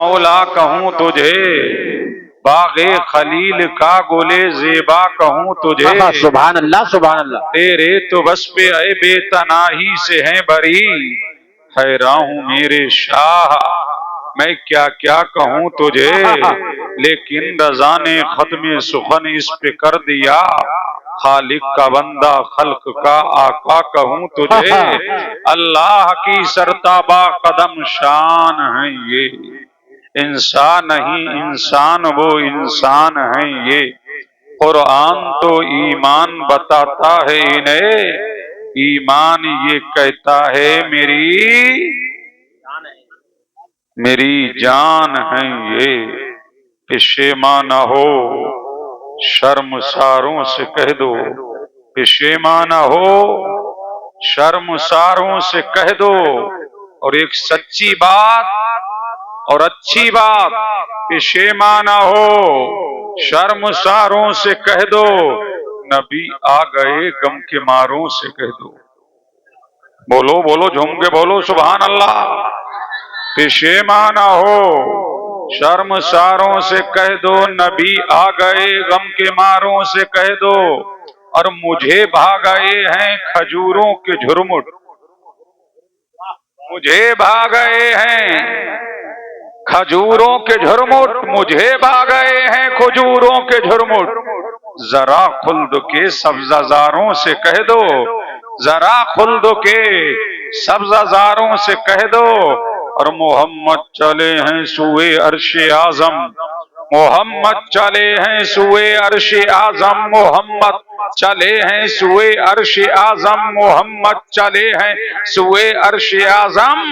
مولا کہوں تجھے، باغ خلیل کا گلے زیبا کہوں تجھے، سبحان اللہ سبحان اللہ۔ تیرے تو بس پہ اے بے تناہی سے ہیں بری، حیراں ہوں میرے شاہ میں کیا کیا کہوں تجھے، لیکن رضا نے ختم سخن اس پہ کر دیا، خالق کا بندہ خلق کا آقا کہوں تجھے، اللہ کی سرتابہ قدم شان ہے یہ، انسان نہیں انسان وہ انسان ہے یہ، قرآن تو ایمان بتاتا ہے انہیں، ایمان یہ کہتا ہے میری جان ہے یہ، پشیمانہ ہو شرم ساروں سے کہہ دو، پشیمانہ ہو شرم ساروں سے کہہ دو، اور ایک سچی بات اور اچھی بات، پشیمانہ ہو شرم ساروں سے کہہ دو، نبی آ گئے غم کے ماروں سے کہہ دو، بولو بولو جھوم کے بولو سبحان اللہ، پشیمانہ ہو شرم ساروں سے کہہ دو، نبی آ گئے غم کے ماروں سے کہہ دو، اور مجھے بھا گئے ہیں کھجوروں کے جھرمٹ، مجھے بھا گئے ہیں کھجوروں کے جھرمٹ، مجھے بھا گئے ہیں کھجوروں کے جھرمٹ، ذرا خلد کے سبزہ زاروں سے کہہ دو، ذرا خلد کے سبزہ زاروں سے کہہ دو، اور محمد چلے ہیں سوئے عرش اعظم، محمد چلے ہیں سوئے عرش اعظم، محمد چلے ہیں سوئے عرش اعظم، محمد چلے ہیں سوئے عرش اعظم،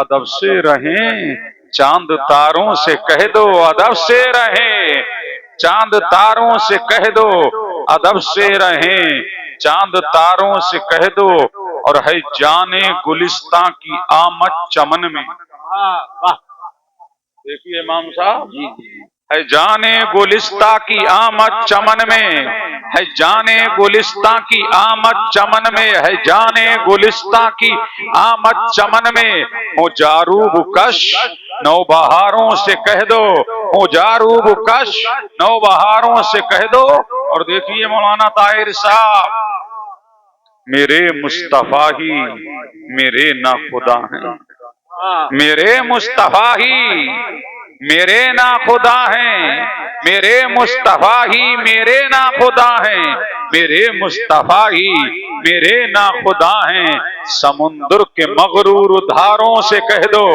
ادب سے رہیں چاند تاروں سے کہہ دو، ادب سے رہیں چاند تاروں سے کہہ دو، ادب سے رہیں چاند تاروں سے کہہ دو، اور ہے جانے گلستاں کی آمد چمن میں، دیکھیے امام صاحب، ہے جانے گلستاں کی آمد چمن میں، ہے جانے گلستاں کی آمد چمن میں، ہے جانے گلستاں کی آمد چمن میں، ہو جاروب کش نو بہاروں سے کہہ دو، ہو جاروب کش نو بہاروں سے کہہ دو، اور دیکھیے مولانا طاہر صاحب، میرے مصطفیٰ ہی میرے ناخدا ہیں، میرے مصطفیٰ ہی میرے ناخدا ہیں، میرے مصطفیٰ ہی میرے ناخدا ہیں، میرے مصطفیٰ ہی میرے ناخدا ہیں، سمندر کے مغرور دھاروں سے کہہ دو،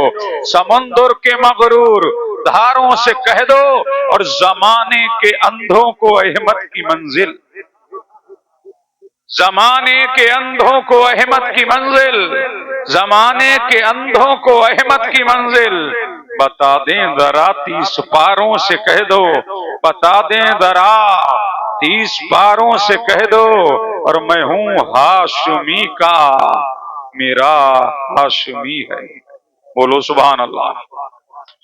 سمندر کے مغرور دھاروں سے کہہ دو، اور زمانے کے اندھوں کو احمد کی منزل، زمانے کے اندھوں کو احمد کی منزل، زمانے کے اندھوں کو احمد کی منزل، بتا دیں ذرا 30 پاروں سے کہہ دو، بتا دیں ذرا 30 پاروں سے کہہ دو، اور میں ہوں ہاشمی کا میرا ہاشمی ہے، بولو سبحان اللہ،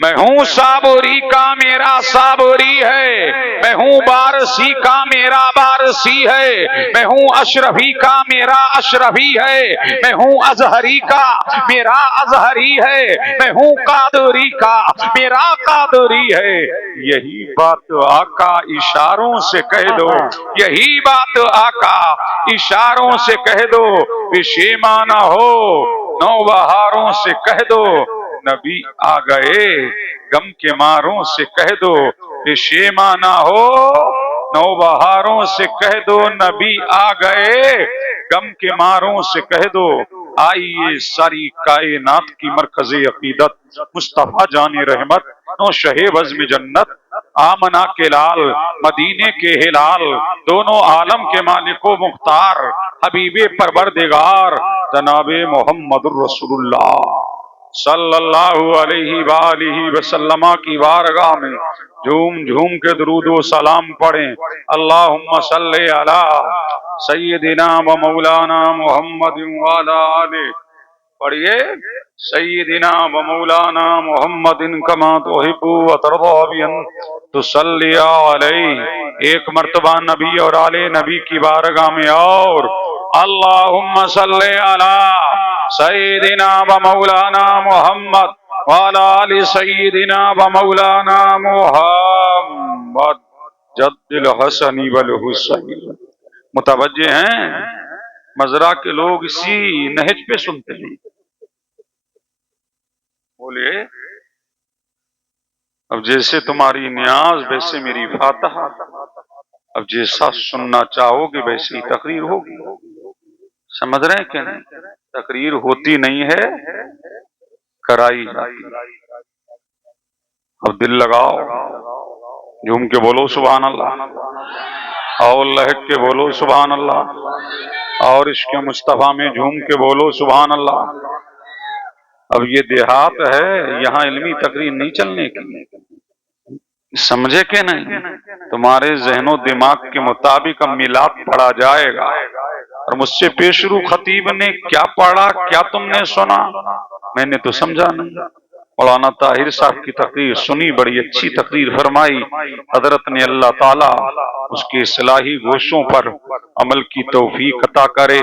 میں ہوں صابری کا میرا صابری ہے، میں ہوں بارسی کا میرا بارسی ہے، میں ہوں اشرفی کا میرا اشرفی ہے، میں ہوں ازہری کا میرا ازہری ہے، میں ہوں قادری کا میرا قادری ہے، یہی بات آقا اشاروں سے کہہ دو، یہی بات آقا اشاروں سے کہہ دو، پشیمانہ ہو نو بہاروں سے کہہ دو، نبی آ گئے غم کے ماروں سے کہہ دو، پشیمانہ ہو نو بہاروں سے کہہ دو، نبی آ گئے غم کے ماروں سے کہہ دو، آئیے ساری کائنات کی مرکز عقیدت مصطفیٰ جان رحمت نو شہ بزم جنت، آمنہ کے لال مدینے کے ہلال، دونوں عالم کے مالک و مختار، حبیب پروردگار جناب محمد الرسول اللہ صلی اللہ علیہ وآلہ وسلم کی بارگاہ میں جھوم جھوم کے درود و سلام پڑھیں، اللہم صلی علی سیدنا و مولانا محمد وعلی آلہ، پڑھیے سیدنا و مولانا محمد کما تحب و ترضی بان تصلی علیہ، ایک مرتبہ نبی اور آل نبی کی بارگاہ میں، اور اللہم صلی علی سیدنا و مولانا محمد وعلى آل سيدنا ومولانا محمد جد الحسن والحسین۔ متوجہ ہیں؟ مزرع کے لوگ اسی نہج پہ سنتے ہیں۔ بولے اب جیسے تمہاری نیاز ویسے میری فاتحہ، اب جیسا سننا چاہو گے ویسی تقریر ہوگی۔ سمجھ رہے ہیں کہ نہیں؟ تقریر ہوتی نہیں ہے، کرائی جاتی۔ اب دل لگاؤ، جھوم کے بولو سبحان اللہ، اور لہک کے بولو سبحان اللہ، اور عشق مصطفیٰ میں جھوم کے بولو سبحان اللہ۔ اب یہ دیہات ہے، یہاں علمی تقریر نہیں چلنے کی، سمجھے کہ نہیں؟ تمہارے ذہن و دماغ کے مطابق اب میلاد پڑھا جائے گا، اور مجھ سے پیش رو خطیب نے کیا پڑھا، کیا تم نے سنا؟ میں نے تو سمجھا نہیں۔ مولانا طاہر صاحب کی تقریر سنی، بڑی اچھی تقریر فرمائی حضرت نے، اللہ تعالیٰ اس کے اصلاحی گوشوں پر عمل کی توفیق عطا کرے۔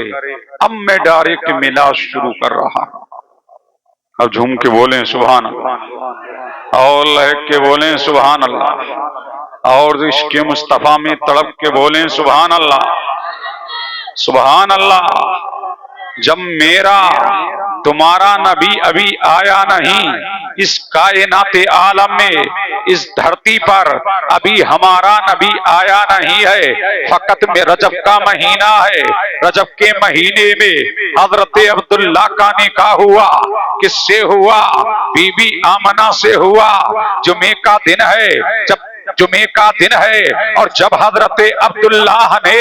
اب میں ڈائریکٹ میلاد شروع کر رہا ہوں۔ اب جھوم کے بولیں سبحان اللہ، اور لہک کے بولیں سبحان اللہ، اور عشق مصطفیٰ میں تڑپ کے بولیں سبحان اللہ، سبحان اللہ۔ جب میرا تمہارا نبی ابھی آیا نہیں اس کائنات عالم میں، اس دھرتی پر ابھی ہمارا نبی آیا نہیں ہے، فقط میں رجب کا مہینہ ہے، رجب کے مہینے میں حضرت عبداللہ کا نکاح ہوا۔ کس سے ہوا؟ بی بی آمنہ سے ہوا۔ جمعے کا دن ہے، جب جمعے کا دن ہے، اور جب حضرت عبداللہ نے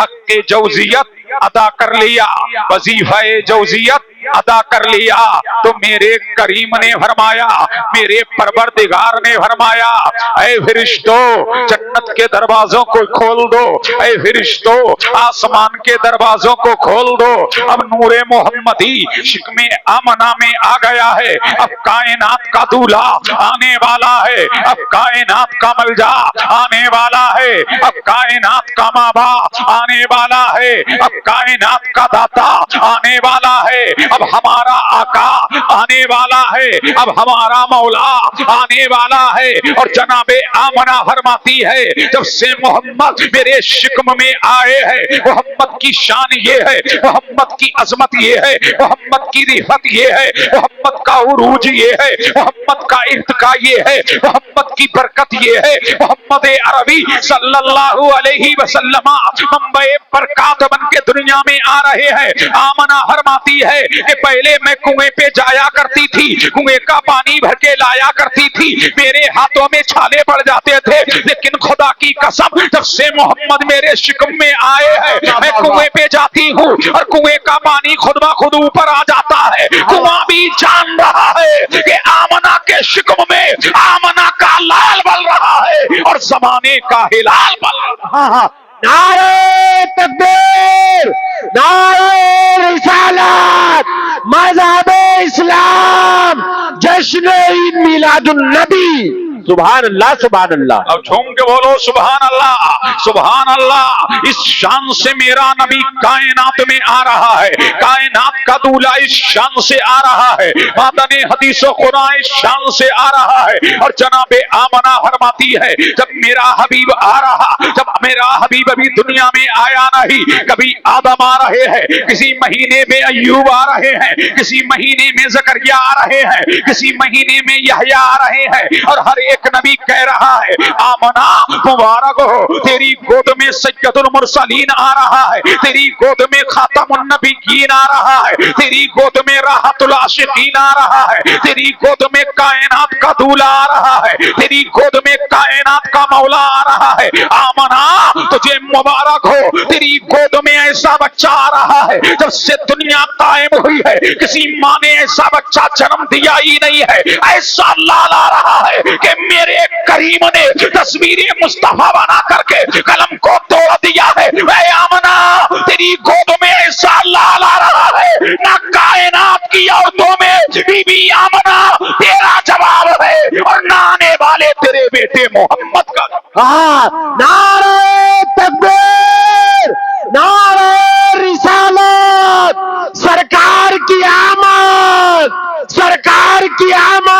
حق جوزیت ادا کر لیا، وظیفہ جوزیت ادا کر لیا، تو میرے کریم نے فرمایا، میرے پروردگار نے فرمایا، اے فرشتوں جنت کے دروازوں کو کھول دو، اے فرشتوں آسمان کے دروازوں کو کھول دو۔ اب نور محمدی شکم آمنہ میں آ گیا ہے، اب کائنات کا دولہا آنے والا ہے، اب کائنات کا ملجا آنے والا ہے، اب کائنات کا ماں باپ آنے والا ہے، اب کائنات کا داتا آنے والا ہے، اب ہمارا آقا آنے والا ہے، اب ہمارا مولا آنے والا ہے۔ اور جناب آمنہ فرماتی ہے، جب سے محمد میرے شکم میں آئے ہیں، محمد کی شان یہ ہے، محمد کی عظمت یہ ہے، محمد کی رفعت یہ ہے، محمد کا عروج یہ ہے، محمد کا ارتقاء یہ ہے، محمد کی برکت یہ ہے۔ محمد عربی صلی اللہ علیہ وسلم منبع برکات بن کے دنیا میں آ رہے ہیں۔ آمنہ فرماتی ہے کہ پہلے میں کنویں پہ جایا کرتی تھی، کنویں کا پانی بھر کے لایا کرتی تھی، میرے ہاتھوں میں چھالے پڑ جاتے تھے، لیکن خدا کی قسم جب سے محمد میرے شکم میں آئے ہیں، میں کنویں پہ جاتی ہوں اور کنویں کا پانی خود بخود اوپر آ جاتا ہے۔ کنواں بھی جان رہا ہے کہ آمنہ کے شکم میں آمنہ کا لال بل رہا ہے اور زمانے کا ہلال بل رہا ہے۔ نعرہ تکبیر، نعرہ رسالت، مذہب اسلام، جشن عید میلاد النبی۔ سبحان اللہ سبحان اللہ۔ اب جھوم کے بولو سبحان اللہ، سبحان اللہ۔ اس شان سے میرا نبی کائنات میں آ رہا ہے، کائنات کا دولہا اس شان سے آ رہا ہے، مادن حدیث و قرآن اس شان سے آ رہا ہے۔ اور جناب آمنہ فرماتی ہے، جب میرا حبیب آ رہا، جب میرا حبیب ابھی دنیا میں آیا نہیں، کبھی آدم آ رہے ہیں، کسی مہینے میں ایوب آ رہے ہیں، کسی مہینے میں زکریا آ رہے ہیں، کسی مہینے میں یحییٰ آ رہے ہیں، اور ہر ایک نبی کہہ رہا ہے آمنہ مبارک ہو، تیری گود میں سید المرسلین آ رہا ہے، تیری گود میں خاتم النبیین آ رہا ہے، تیری گود میں راحت العاشقین آ رہا ہے، تیری گود میں کائنات کا دولہا آ رہا ہے، تیری گود میں کائنات کا مولا آ رہا ہے۔ آمنہ تجھے مبارک ہو، تیری گود میں ایسا بچہ آ رہا ہے، جب سے دنیا قائم ہوئی ہے کسی ماں نے ایسا بچہ جنم دیا ہی نہیں ہے، ایسا لال آ رہا ہے کہ میرے کریم نے تصویر مصطفیٰ بنا کر کے قلم کو توڑ دیا ہے۔ اے آمنہ تیری گود میں ایسا لال آ رہا ہے، نہ کائنات کی عورتوں میں بی بی آمنہ تیرا جواب ہے، اور نہ آنے والے تیرے بیٹے محمد کا۔ نعرہ تکبیر، نعرہ رسالت، سرکار کی آمد، سرکار کی آمد۔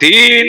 3।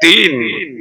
3।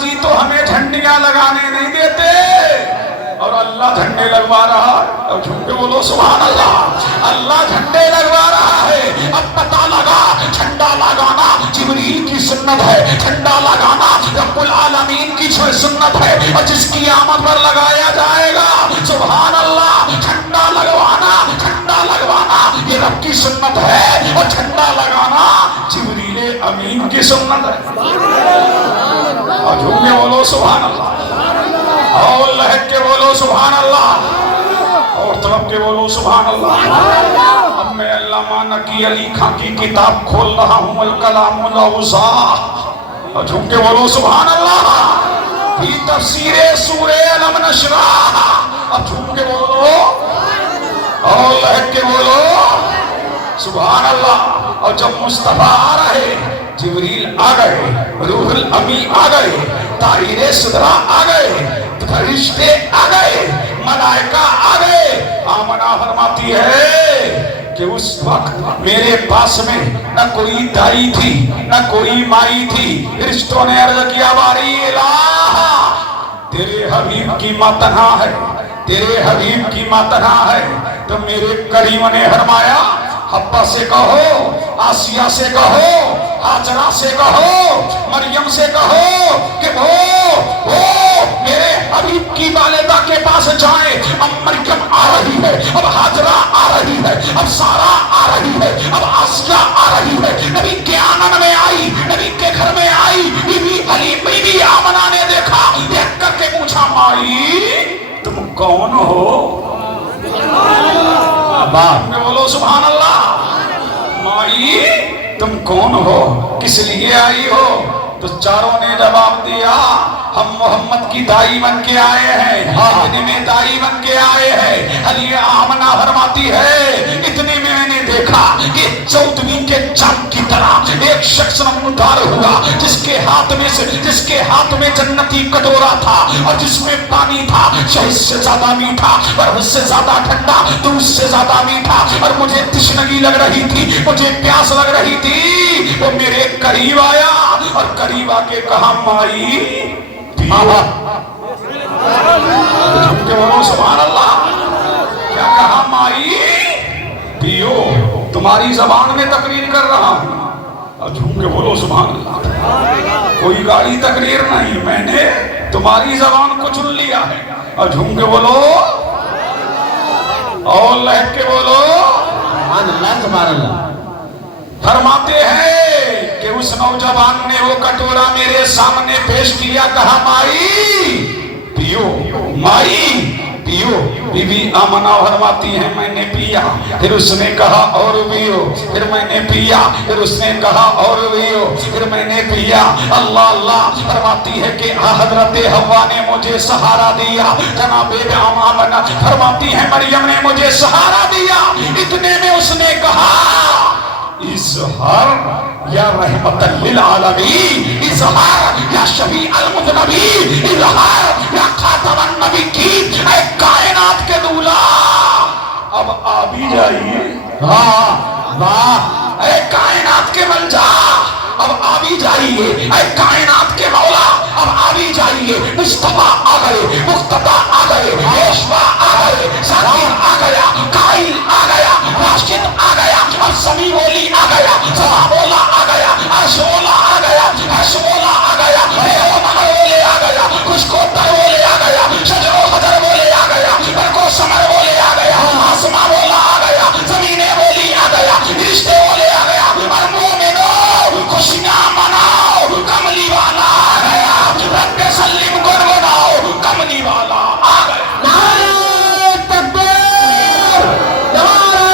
جی تو ہمیں جھنڈیاں لگانے نہیں دیتے اور اللہ جھنڈے لگوا رہا ہے. اور جھوم کے بولو سبحان اللہ. اللہ جھنڈے لگوا رہا ہے. اب پتہ لگا جھنڈا لگانا جبریل کی سنت ہے, جھنڈا لگانا رب العالمین کی سنت ہے, اور جس کی آمد پر لگایا جائے گا سبحان اللہ. جھنڈا لگوانا یہ رب کی سنت ہے, اور جھنڈا لگانا جبریل امین کی سنت ہے. اور جھوم کے بولو سبحان اللہ, اور لہک کے بولو سبحان اللہ, اور طلب کے بولو سبحان اللہ. اب میں علامہ نقی علی خان کی کتاب کھول رہا ہوں الکلام الاوضاح, اور جھوم کے بولو سبحان اللہ, فی تفسیر سورہ الم نشرح. اب جھوم کے بولو اور لہک کے بولو سبحان اللہ. اور جب مصطفیٰ آ رہے, جبریل آ گئے, روح الامین آ گئے, طاہر صدرہ آ گئے, فرشتے آ گئے, ملائکہ آ گئے. آمنہ فرماتی ہے کہ اس وقت میرے پاس میں نہ کوئی دائی تھی نہ کوئی مائی تھی. فرشتوں نے عرض کیا باری الہ, تیرے حبیب کی ماں تنہا ہے, تیرے حبیب کی ماں تنہا ہے. تو میرے کریم نے فرمایا حبہ سے کہو, آسیہ سے کہو, ہاجرہ سے کہو, مریم سے کہو کہ وہ میرے حبیب کی والدہ کے پاس جائیں. اب مریم آ رہی ہے, اب ہاجرہ آ رہی ہے, اب سارہ آ رہی ہے, اب آسیہ آ رہی ہے. نبی کے آنگن میں آئی, نبی کے گھر میں آئی. بی بی حلیم بی بی آمنہ نے دیکھا, دیکھ کر کے پوچھا مائی تم کون ہو؟ میں بولو سبحان اللہ. مائی تم کون ہو, کس لیے آئی ہو؟ تو چاروں نے جواب دیا ہم محمد کی دائی بن کے آئے ہیں, اتنے میں دائی بن کے آئے ہیں. علی آمنہ فرماتی ہے اتنے میں میں نے دیکھا کہ 14ویں کے چاند کی طرح ایک شخص نمودار ہوا جس کے ہاتھ میں جنتی کٹورا تھا, اور جس میں پانی تھا, شہد سے زیادہ میٹھا, برف سے زیادہ ٹھنڈا, دودھ سے زیادہ میٹھا. اور مجھے تشنگی لگ رہی تھی, مجھے پیاس لگ رہی تھی. وہ میرے قریب آیا اور قریب آ کے کہا مائی پیو. سبحان اللہ. کیا کہا مائی پیو, تمہاری زبان میں تقریر کر رہا ہوں. اور جھوم کے بولو سبحان اللہ. کوئی گاڑی تقریر نہیں, میں نے تمہاری زبان کو چن لیا ہے. اور جھوم کے بولو اور لہک کے بولو سبحان اللہ سبحان اللہ. فرماتے ہیں کہ اس نوجوان نے وہ کٹورا میرے سامنے پیش کیا, کہا مائی پیو, مائی پیو. بی بی آمنہ فرماتی ہے میں نے پیا, پھر اس نے کہا اور پیو, پھر میں نے پیا, پھر اس نے کہا اور پیو, پھر میں نے پیا. اللہ اللہ. فرماتی ہے کہ حضرت حوا نے مجھے سہارا دیا, جناب آمنہ فرماتی ہے مریم نے مجھے سہارا دیا. اتنے میں اس نے کہا اظہار یا رحمت للعالمین, اظہار یا شفیع المذنبین, اظہار یا خاتم النبیین, اے کائنات کے دولا اب آ بھی جائیے. واہ اے کائنات کے ملجا اب آ بھی جائیے, اے کائنات کے مولا اب آ بھی جائیے. مصطفیٰ آ گئے, مقتدیٰ آ گئے, پیشوا آ گئے, ذاکر آ گیا, قائل آ گیا, راشد آ گیا, اور سمیع ولی آ گیا, سما مولا آ گیا, عرش مولا آ گیا, عرش مولا آ گیا, بولے آ گیا, کچھ کو تر بولے آ گیا, شجر و حجر بولے آ گیا, برق و سمر بولے آ گیا, آسماں بولا آ گیا, زمینیں بولی آ گیا, رشتے بولے آ گیا. اور مومنو خوشیاں مناؤ, کملی والا آ گیا, رب سلیم گنگناؤ, کملی والا آ گیا. نعرہ تکبیر, نعرہ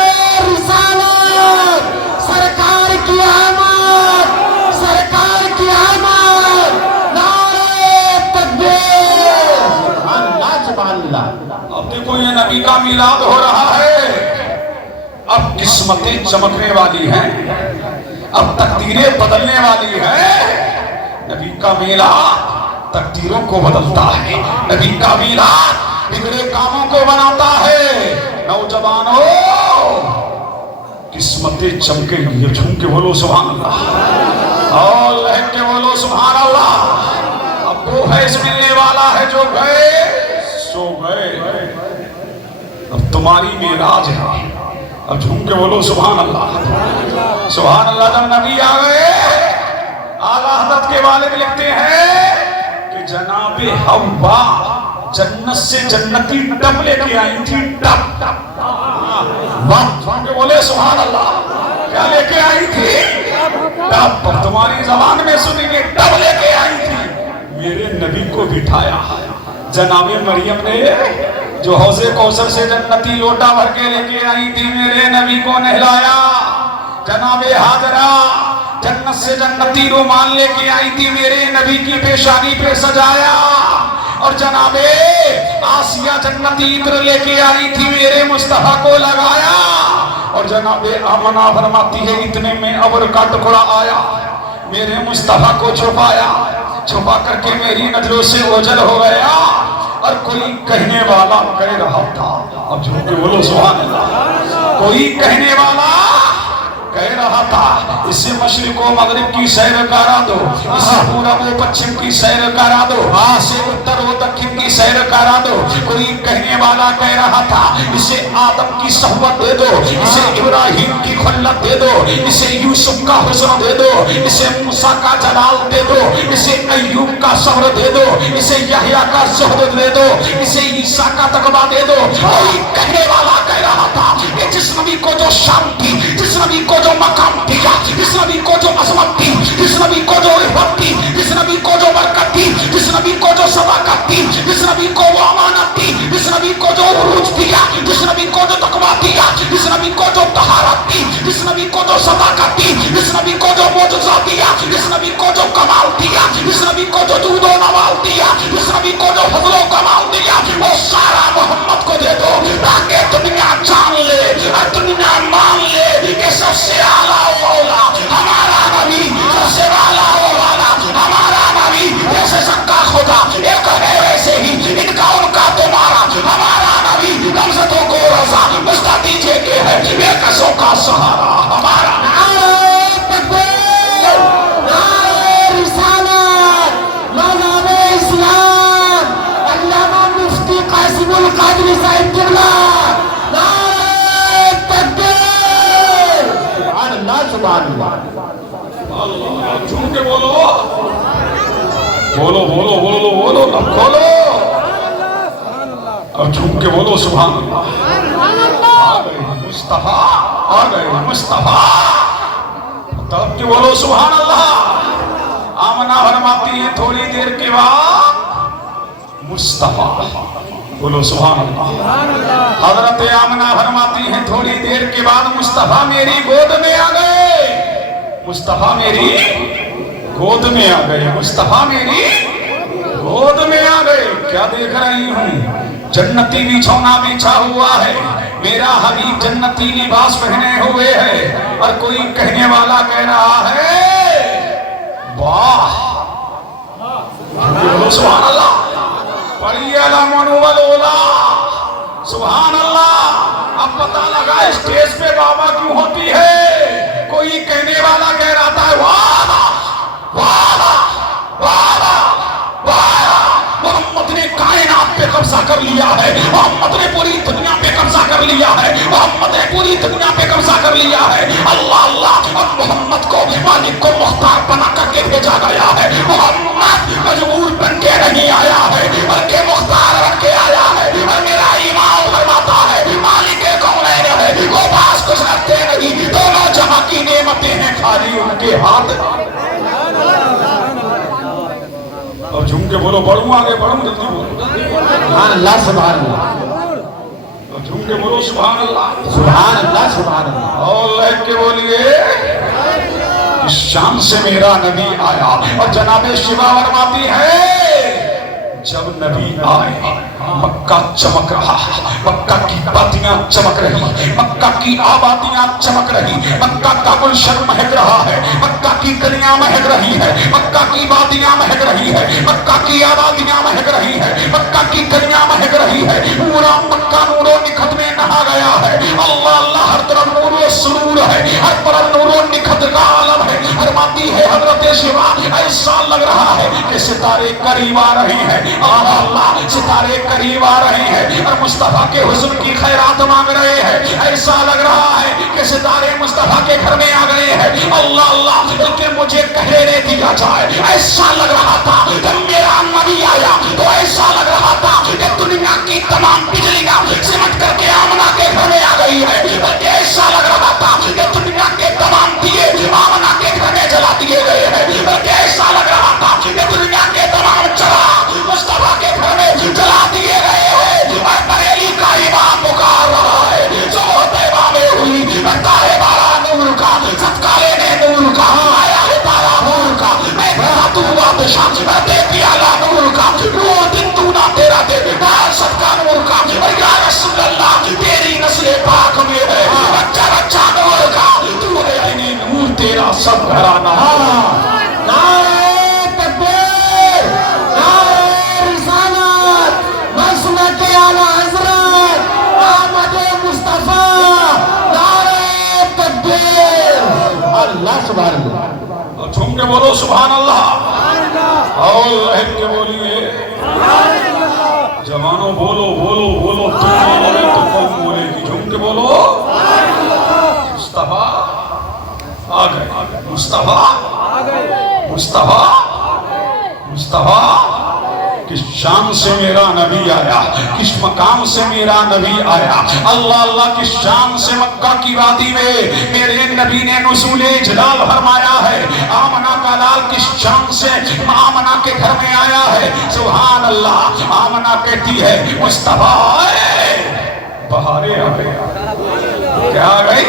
رسالت, سرکار کی آمد, سرکار کی آمد, نعرہ تکبیر. سبحان اللہ سبحان اللہ. اب دیکھو یہ نبی کا میلاد ہو رہا ہے. اب قسمتیں چمکنے والی ہیں, اب تقدیریں بدلنے والی ہیں. نبی کا میلاد تقدیروں کو بدلتا ہے, نبی کا میلاد بگڑے کاموں کو بناتا ہے. نوجوانوں قسمتیں چمکیں گی, جھوم کے بولو سبحان اللہ, اور لہک کے بولو سبحان اللہ. اب وہ فیض ملنے والا ہے جو گئے سو گئے. اب تمہاری معراج ہے. اب جھوم کے بولو سبحان اللہ. سبحان اللہ. جب نبی آ گئے اعلیٰ حضرت کے والد لکھتے ہیں کہ جناب حوا جنت سے جنتی ٹب لے کے آئی تھی. ٹب جھوم کے بولے سبحان اللہ. کیا لے کے آئی تھی؟ ٹب. تمہاری زبان میں سنیں گے ٹب لے کے آئی تھی. میرے نبی کو بٹھایا جناب مریم نے جو حوض کوثر سے جنتی لوٹا بھر کے لے کے آئی تھی. میرے نبی کو نہلایا. جناب ہاجرہ جنت سے جنتی رومال لے کے آئی تھی. میرے نبی کی پیشانی پہ سجایا. اور جناب آسیہ جنتی عطر لے کے آئی تھی. میرے مصطفیٰ کو لگایا. اور جناب آمنہ فرماتی ہے اتنے میں ابر کا ٹکڑا آیا. میرے مصطفیٰ کو چھپایا. چھپا کر کے میری نظروں سے اوجھل ہو گیا. اور کوئی کہنے والا کہہ رہا تھا. اب جھوم کے بولو سبحان اللہ. کوئی کہنے والا کہہ رہا تھا اسے مشرق و مغرب کی سیر کرا دو, اسے پورب و پچھم کی سیر کرا دو, اسے اتر و دکھن کی سیر کرا دو. کوئی کہنے والا کہہ رہا تھا اسے آدم کی صحبت دے دو, اسے ابراہیم کی خلت دے دو, اسے یوسف کا حسن دے دو, اسے موسیٰ کا جلال دے دو, اسے ایوب کا صبر دے دو, اسے یحییٰ کا زہد دے دو, اسے عیسیٰ کا تقویٰ دے دو. کوئی کہنے والا کہہ رہا تھا کہ جس نبی کو جو شان تھی, جس نبی کو جو مقام دیا, جس نبی کو جو عظمت تھی, جس نبی کو جو رفعت تھی, جس نبی کو جو برکت تھی, جس نبی کو جو صداقت تھی, جس نبی کو وہ امانت تھی, جس نبی کو جو عروج دیا, جس نبی کو جو تقویٰ دیا, جس نبی کو جو طہارت تھی, جس نبی کو جو صداقت تھی, جس نبی کو جو معجزہ دیا, جس نبی کو جو کمال دیا, جس نبی کو جو جود و نوال دیا, جس نبی کو جو فضل و کمال دیا, وہ سارا محمد کو دے دو تاکہ دنیا جان لے اور دنیا مان لے کہ سب سے اعلیٰ مولا ہمارا نبی, سب سے اعلیٰ مولا ہمارا نبی. جیسے سکا خدا ایک ہے ویسے ہی ان کا ان کا تمہارا ہمارا نبی. نمزتوں کو رضا مجھتا دیجئے کہ ہے بے کسوں کا سہارا ہمارا. القادری صاحب قبلہ. سبحان اللہ. اللہ. جھوم کے بولو بولو بولو بولو بولو اب کھولو. اب جھوم کے بولو سبحان اللہ. آ گئے مصطفیٰ, آ گئے مصطفیٰ. تب کے بولو سبحان اللہ. آمنہ فرماتی ہے تھوڑی دیر کے بعد مصطفیٰ. بولو سبحان اللہ. حضرت آمنہ فرماتی ہیں تھوڑی دیر کے بعد مصطفیٰ میری گود میں آ گئے. مصطفیٰ میری گود میں آ گئے. مصطفیٰ میری گود میں آ گئے. کیا دیکھ رہی ہوں؟ جنتی بچھونا بچھا ہوا ہے. میرا حبیب جنتی لباس پہنے ہوئے ہے. اور کوئی کہنے والا کہہ رہا ہے واہ. بولو سبحان اللہ. پڑھیے الامن والاولا. سبحان اللہ. اب پتہ لگا اسٹیج پہ بابا کیوں ہوتی ہے. کوئی کہنے والا کہہ رہا تھا والا والا والا والا. محمد نے کائنات پہ قبضہ کر لیا ہے. محمد نے پوری دنیا پہ قبضہ کر لیا ہے. محمد نے پوری دنیا پہ قبضہ کر لیا ہے. اللہ اللہ. اور محمد کو مالک کو مختار بنا کر کے بھیجا گیا ہے. محمد مجبور بن کے نہیں آیا ہے بلکہ مختار بن کے آیا ہے. اور میرا ایمان فرماتا ہے مالک کونین ہے, وہ پاس کچھ رکھتے نہیں. دونوں جہاں کی نعمتیں ہیں خالی ان کے ہاتھ. اور جھوم کے بولو بڑھوں آگے بڑھوں جلدی بولو سبحان اللہ. سبحان اللہ. اور جھوم کے بولو سبحان اللہ. سبحان اللہ. سبحان اللہ. اور لہک کے بولیے اس شان سے میرا نبی آیا. اور جناب شیبہ فرماتی ہے جب نبی آئے مکہ چمک رہا. مکہ کی باتیاں چمک رہی, مکہ کی آبادیاں چمک رہی, مکہ کا گلشن مہک رہا ہے, مکہ کی گلیاں مہک رہی ہے, مکہ کی وادیاں مہک رہی ہے, مکہ کی آبادیاں مہک رہی ہے, مکہ کی گلیاں مہک رہی ہے. پورا مکہ نور و نکھت میں نہا گیا ہے. اللہ اللہ. ہر طرف نور و سرور ہے, ہر طرف نور و نکھت کا عالم ہے. فرماتی ہے حضرت شیوا ایسا لگ رہا ہے کہ ستارے قریب آ رہے ہیں، اللہ ستارے قریب آ رہے ہیں اور مصطفیٰ کے حسن کی خیرات مانگ رہے ہیں۔ ایسا لگ رہا ہے کہ ستارے مصطفیٰ کے گھر میں آ گئے ہیں، اللہ اللہ کہ مجھے کہنے دیا جائے۔ ایسا لگ رہا تھا جب میرا نبی آیا تو ایسا لگ رہا تھا کہ دنیا کی تمام بجلیاں سمٹ کر کے آمنہ کے گھر میں آ گئی ہے، بلکہ ایسا لگ رہا تھا کہ دنیا کے تمام دیے آمنہ کے گھر میں جلا دیے گئے ہیں، بلکہ ایسا لگ رہا تھا کہ دنیا کے تمام چراغ مصطفیٰ کے گھر میں جلا دیے گئے ہیں۔ اور بریلی کا امام پکار رہا ہے جو طیبہ میں ہوئی تارے بارہ نور کا، صدقہ لینے نور کا، آیا ہے تارا نور کا، میں بھرا تو بادشاہ دے پیالہ نور کا، رو دن تو نہ تیرا دے صدقہ نور کا، اور یا رسول اللہ تیری نسل پاک میں ہے بچہ بچہ نور کا، تو ہے عینی نور تیرا سب گھرانہ۔ نعرہ تکبیر، نعرہ رسالت، مسلک اعلیٰ حضرت احمد مصطفیٰ، نعرہ تکبیر۔ اللہ سبحان اللہ، اور جھوم کے بولو سبحان اللہ، اور لہب کے بولیے جوانوں بولو بولو بولو، تم بولے تو قوم بولے گی، جھوم کے بولو مصطفیٰ آ گئے، مصطفیٰ مصطفیٰ مصطفیٰ، کس شان سے میرا نبی آیا، کس مقام سے میرا نبی آیا، اللہ اللہ کس شان سے مکہ کی وادی میں میرے نبی نے نزول جلال فرمایا ہے، آمنہ کا لال کس شان سے آمنہ کے گھر میں آیا ہے، سبحان اللہ۔ آمنہ کہتی ہے مصطفیٰ بہاریں آ گئی، کیا آ گئی؟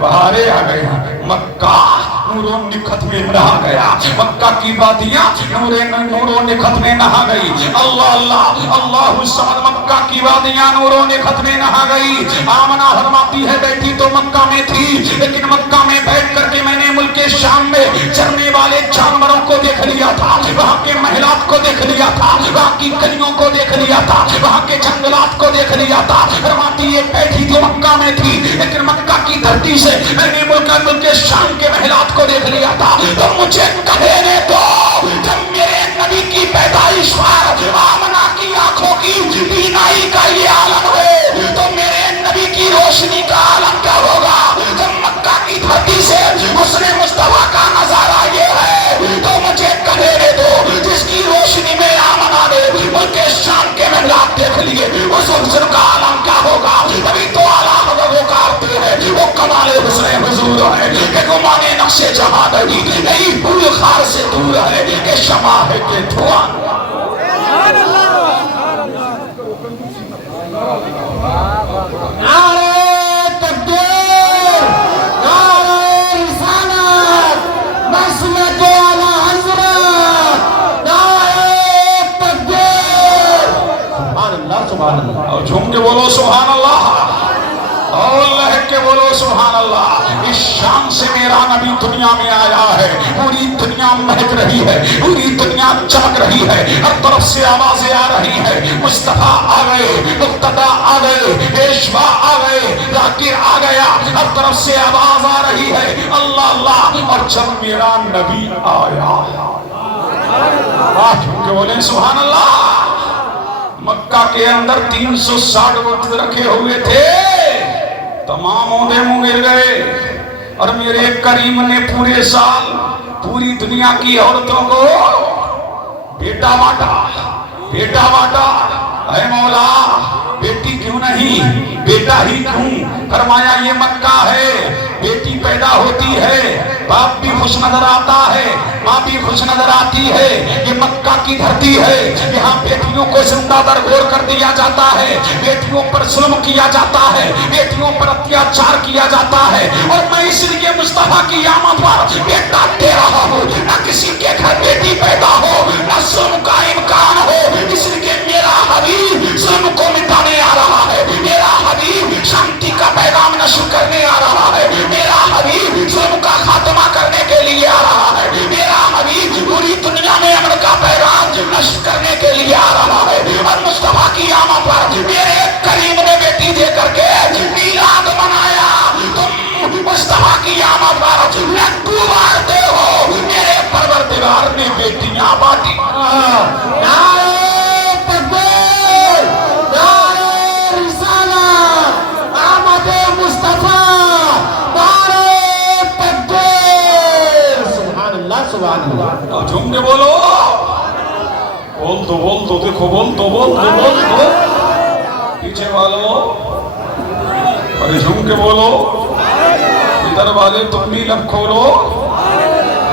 بہاریں آ گئی، مکہ نور و نکھت میں نہا گیا، مکہ کی وادیاں نور و نکھت میں نہا گئی، اللہ اللہ اللہ الصمد، مکہ کی وادیاں نور و نکھت میں نہا گئی۔ آمنہ فرماتی ہے بیٹھی تو مکہ میں تھی، لیکن مکہ میں بیٹھ کر کے میں نے ملک شام میں چرنے والے جانوروں کو دیکھ لیا تھا، وہاں کے محلات کو دیکھ لیا تھا، وہاں کی گلیوں کو دیکھ لیا تھا، وہاں کے جنگلات کو دیکھ لیا تھا۔ فرماتی ہے بیٹھی تھی مکہ میں تھی، لیکن مکہ کی دھرتی سے میں نے ملک شام کے محلات کو دیکھ لیا تھا۔ تو مجھے کہنے دو جب میرے نبی کی پیدائش پر آمنہ کی آنکھوں کی بینائی کا یہ عالم ہے تو میرے نبی کی روشنی کا عالم کیا ہوگا؟ جب مکہ کی دھرتی سے حسن مصطفیٰ کا نظارہ یہ ہے تو مجھے کہنے دو جس کی روشنی میں آمنہ نے ملک شام کے محلات دیکھ لیے اس حسن کا عالم کیا ہوگا؟ تبھی تو عالم وہ کرتے ہیں، وہ کمال حسن حضور ہے کہ گمان نقش جہاں نہیں، نہیں پھول خار سے دور ہے کہ شمع ہے کہ دھواں۔ نعرہ تکبیر، نعرہ رسالت، مسلک اعلیٰ حضرت، نعرہ تکبیر۔ سبحان اللہ سبحان اللہ، اور جھوم کے بولو سبحان اللہ، اور لہب کے بولو سبحان اللہ۔ اس شان سے میرا نبی دنیا میں آیا ہے، پوری دنیا مہک رہی ہے، پوری دنیا چمک رہی ہے، ہر طرف سے آوازیں آ رہی ہیں، مصطفیٰ آ گئے، مقتدی آ گئے، پیشوا آ گئے، ذاکر آ گیا، ہر طرف سے آواز آ رہی ہے اللہ اللہ۔ اور جب میرا نبی آیا، جھوم کے بولیں سبحان اللہ۔ مکہ کے اندر 360 وقت رکھے ہوئے تھے، تمام عہدے منہ گر گئے، اور میرے کریم نے پورے سال پوری دنیا کی عورتوں کو بیٹا بانٹا، بیٹا بانٹا۔ اے مولا بیٹی کیوں نہیں، بیٹا ہی کیوں؟ فرمایا یہ مکہ ہے، بیٹی پیدا ہوتی ہے باپ بھی خوش نظر آتا ہے، ماں بھی خوش نظر آتی ہے۔ یہ مکہ کی دھرتی ہے، یہاں بیٹیوں کو زندہ درگور کر دیا جاتا ہے، بیٹیوں پر ظلم کیا جاتا ہے، بیٹیوں پر اتیاچار کیا جاتا ہے۔ اور میں اس لیے مصطفیٰ کی آمد پر بیٹا دے رہا ہوں، نہ کسی کے گھر بیٹی پیدا ہو، نہ ظلم کا امکان ہو، اس لیے میرا حبیب ظلم کو مٹانے آ رہا ہے، میرا حبیب شانتی کا پیغام نشر کرنے آ رہا ہے، میرا حبیب ظلم کا خاتمہ کرنے کے لیے آ رہا ہے، میرا حبیب پوری دنیا میں امن کا پیغام نشر کرنے کے لیے آ رہا ہے۔ اور مصطفیٰ کی آمد پر میرے کریم نے بیٹی دے کر کے میلاد منایا، تم مصطفیٰ کی آمد پر لڈو بانٹتے ہو، میرے روزگار نے بیٹیاں بانٹی. نعرہ تکبیر، نعرہ رسالت، احمد مصطفیٰ، نعرہ تکبیر. سبحان اللہ سبحان اللہ. اور جھوم کے بولو، بول دو دیکھو، بول دو پیچھے والو، اور جھوم کے بولو، ادھر والے تم بھی لب کھولو،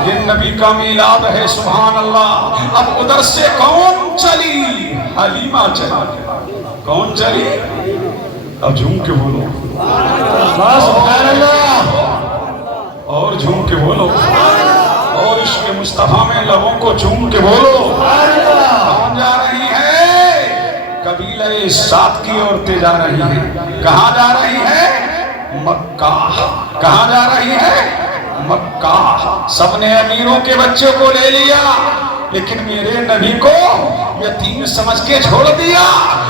یہ نبی کا میلاد ہے. سبحان اللہ. اب ادھر سے کون چلی؟ حلیمہ چلی. کون چلی؟ اب جھوم کے بولو، سبحان اللہ. اور جھوم کے بولو، اور عشق مصطفیٰ میں لبوں کو چوم کے بولو. کہاں جا رہی ہے؟ قبیلہ سعد کی عورتیں جا رہی ہیں. کہاں جا رہی ہے؟ مکہ. کہاں جا رہی ہے؟ مکہ. سب نے امیروں کے بچوں کو لے لیا، لیکن میرے نبی کو یتیم سمجھ کے چھوڑ دیا.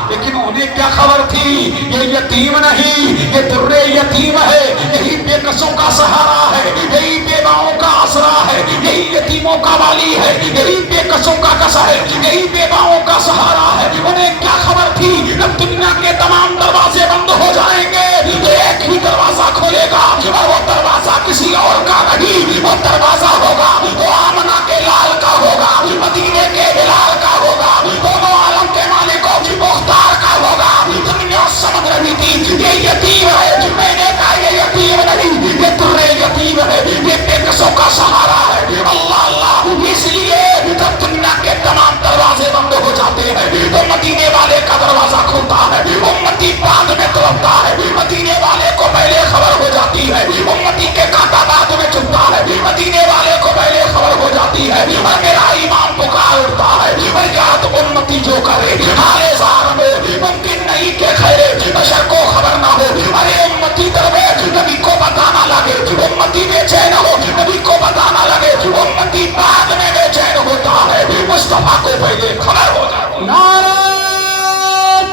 لیکن انہیں کیا خبر تھی؟ یہ یتیم نہیں، یہ در یتیم ہے. یہی بے کسوں کا سہارا ہے، یہی بیواؤں کا آسرا ہے، یہی یتیموں کا والی ہے، یہی بے کسوں کا کسا ہے، یہی بیواؤں کا سہارا ہے. انہیں کیا خبر تھی؟ اب دنیا کے تمام دروازے بند ہو جائیں گے، تو ایک ہی دروازہ کھولے گا، اور وہ دروازہ کسی اور کا نہیں. وہ دروازہ ہوگا وہ آمنہ کے لال کا ہوگا، مدینے کے بلال کا ہوگا، دونوں عالم کے مالکوں کی مختار کا ہوگا. دنیا سمجھ رہی تھی یہ یتیم ہے، میں نے کہا یہ یتیم نہیں، یہ در یتیم ہے، یہ بے کسوں کا سہارا ہے. اللہ اللہ. اس لیے جب دنیا کے تمام دروازے بند ہو جاتے ہیں تو مدینے والے کا دروازہ کھلتا ہے. امتی بعد میں تڑپتا ہے، مدینے والے کو پہلے خبر ہو جاتی ہے. امتی کے کانٹا بعد میں چلتا ہے، مدینے والے کو پہلے خبر ہو جاتی ہے. اور میرا ایمان پکار اٹھتا ہے، اور یاد امتی جو کرے ہارے زار میں ممکن نہیں کہ خیرے بشر کو خبر نہ ہو. ارے امتی درویش نبی کو بتانا لگے، امتی بے چین ہو، نبی کو بتانا لگے. امتی بعد میں بے چین ہوتا ہے، مصطفیٰ کو پہلے خبر ہو جاتی ہے. نعرہ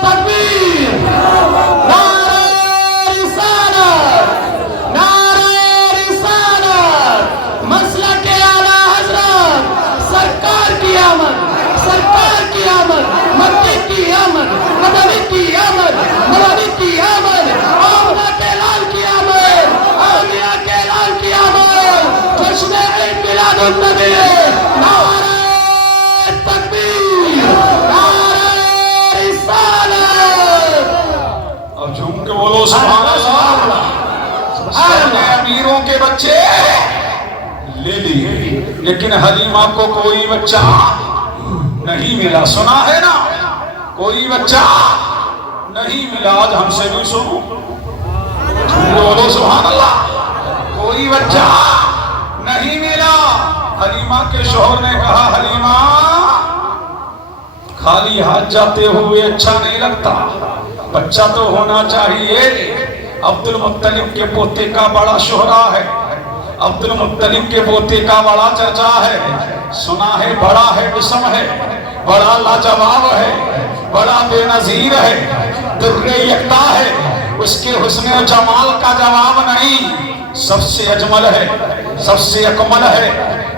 تکبیر، نعرہ رسالت، نعرہ رسالت. مسلک اعلیٰ حضرت سرکار کی آمد، سرکار کی آمد، مکی کی آمد، مدنی کی آمد، مدنی کی آمد، آمنہ کے لال کی آمد، اولیاء کے لال کی آمد. جشن عید میلاد النبی. نعرہ تکبیر، نعرہ رسالت. اب جھوم کے بولو سبحان اللہ. سب نے امیروں کے بچے لے لیے، لیکن حلیمہ کو کوئی بچہ نہیں ملا. سنا ہے نا؟ کوئی بچہ نہیں ملا. آج ہم سے بھی سنو، بولو سبحان اللہ. کوئی بچہ نہیں ملا. حلیمہ کے شوہر نے کہا حلیمہ خالی ہاتھ جاتے ہوئے اچھا نہیں لگتا، بچہ تو ہونا چاہیے. عبد المطلب کے پوتے کا بڑا شہرا ہے، عبد المطلب کے پوتے کا بڑا چرچا ہے. سنا ہے بڑا ہے، جسم ہے، بڑا لاجواب ہے، بڑا بے نظیر ہے، در یکتا ہے. اس کے حسن و جمال کا جواب نہیں. سب سے اجمل ہے، سب سے اکمل ہے،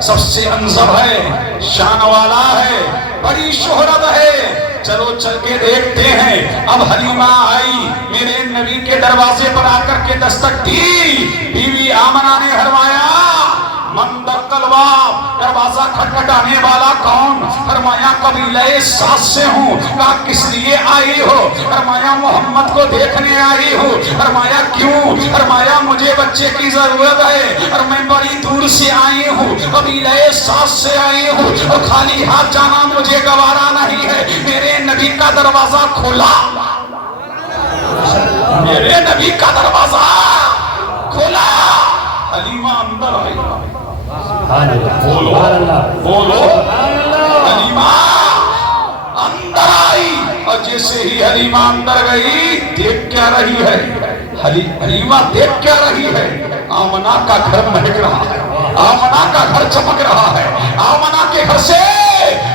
سب سے انزب ہے، شان والا ہے، بڑی شہرت ہے. چلو چل کے دیکھتے ہیں. اب حلیمہ آئی، میرے نبی کے دروازے پر آ کر کے دستک دی. بیوی آمنہ نے فرمایا من دق الباب، دروازہ کھٹکھٹانے والا کون؟ فرمایا قبیلہ سعد سے ہوں. کہا کس لیے آئی ہو؟ فرمایا محمد کو دیکھنے آئی ہوں. فرمایا کیوں؟ فرمایا مجھے بچے کی ضرورت ہے اور میں بڑی دور سے آئی ہوں، قبیلہ سعد سے آئی ہوں، اور خالی ہاتھ جانا مجھے گوارا نہیں ہے. میرے نبی کا دروازہ کھولا، میرے نبی کا دروازہ کھولا. حلیمہ اندر آئی. بولو بولو. حلیمہ اندر آئی، اور جیسے ہی حلیمہ اندر گئی دیکھ کیا رہی ہے؟ حلیمہ دیکھ کیا رہی ہے؟ آمنہ کا گھر مہک رہا ہے، آمنہ کا گھر چمک رہا ہے، آمنہ کے گھر سے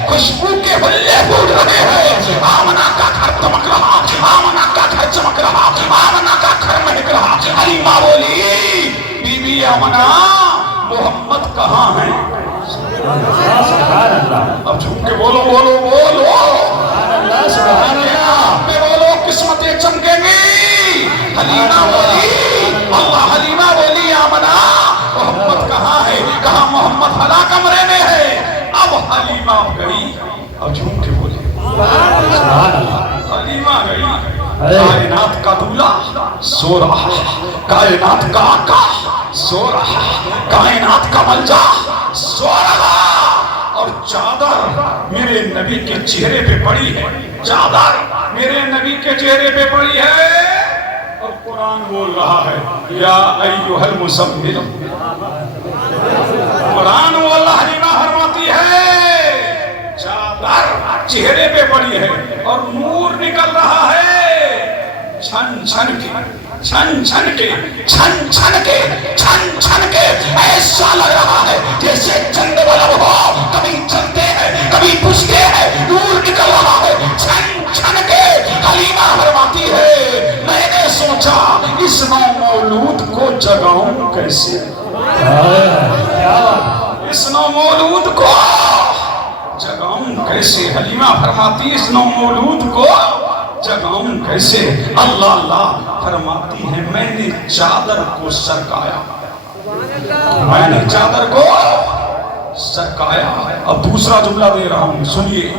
خوشبو کے بلے پھوٹ رہے ہیں. آمنہ کا گھر چمک رہا، آمنہ کا گھر چمک رہا، آمنہ کا گھر مہک رہا. حلیمہ بولی بی بی آمنہ محمد کہاں ہیں؟ اب جھوم کے بولو بولو بولو سبحان اللہ میں بولو قسمتیں چمکیں گی حلیمہ بولی اللہ حلیمہ بولی آمنا محمد کہاں ہے کہاں محمد حلا کمرے میں ہے اب حلیمہ گئی اب جھوم کے بولے حلیمہ گئی کائنات کا دولہ سو رہا کائنات کا آقا سو رہا کائنات کا ملجا سو رہا اور چادر میرے نبی کے چہرے پہ پڑی ہے چادر میرے نبی کے چہرے پہ پڑی ہے اور قرآن بول رہا ہے یا ایوہ المزمل قرآن وہ اللہ حلیمہ فرماتی ہے چادر چہرے پہ پڑی ہے اور نور نکل رہا ہے چھن چھن کے چھن چھن کے چھن چھن کے چھن چھن کے ایسا لگ رہا ہے جیسے چند بلب ہو کبھی چلتے ہیں کبھی بجھتے ہیں نور نکل رہا ہے چھن چھن کے حلیمہ فرماتی ہے میں نے سوچا اس نو مولود کو جگاؤں کیسے اس نو مولود کو جگاؤں کیسے حلیمہ فرماتی اس نو مولود کو جگاؤں کیسے اللہ اللہ فرماتی ہے میں نے چادر کو سرکایا میں نے چادر کو سرکایا اب دوسرا جملہ دے رہا ہوں سنیے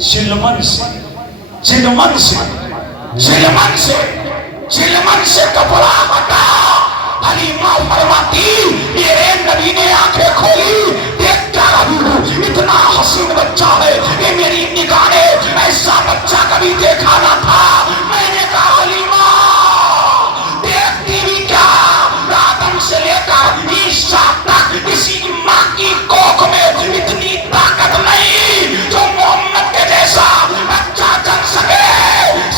چلمن سے چلمن سے چلمن سے چلمن سے کپڑا ہٹا حلیمہ فرماتی میرے نبی نے آنکھیں کھولی دیکھ کیا رہی ہوں اتنا حسین بچہ ہے یہ میری نگاہ نے ایسا بچہ کبھی دیکھا نہ تھا میں نے کہا حلیمہ دیکھتی بھی کیا آدم سے لے کر عیسیٰ تک کسی ماں کی کوکھ میں اتنی طاقت نہیں جو محمد کے جیسا بچہ جن سکے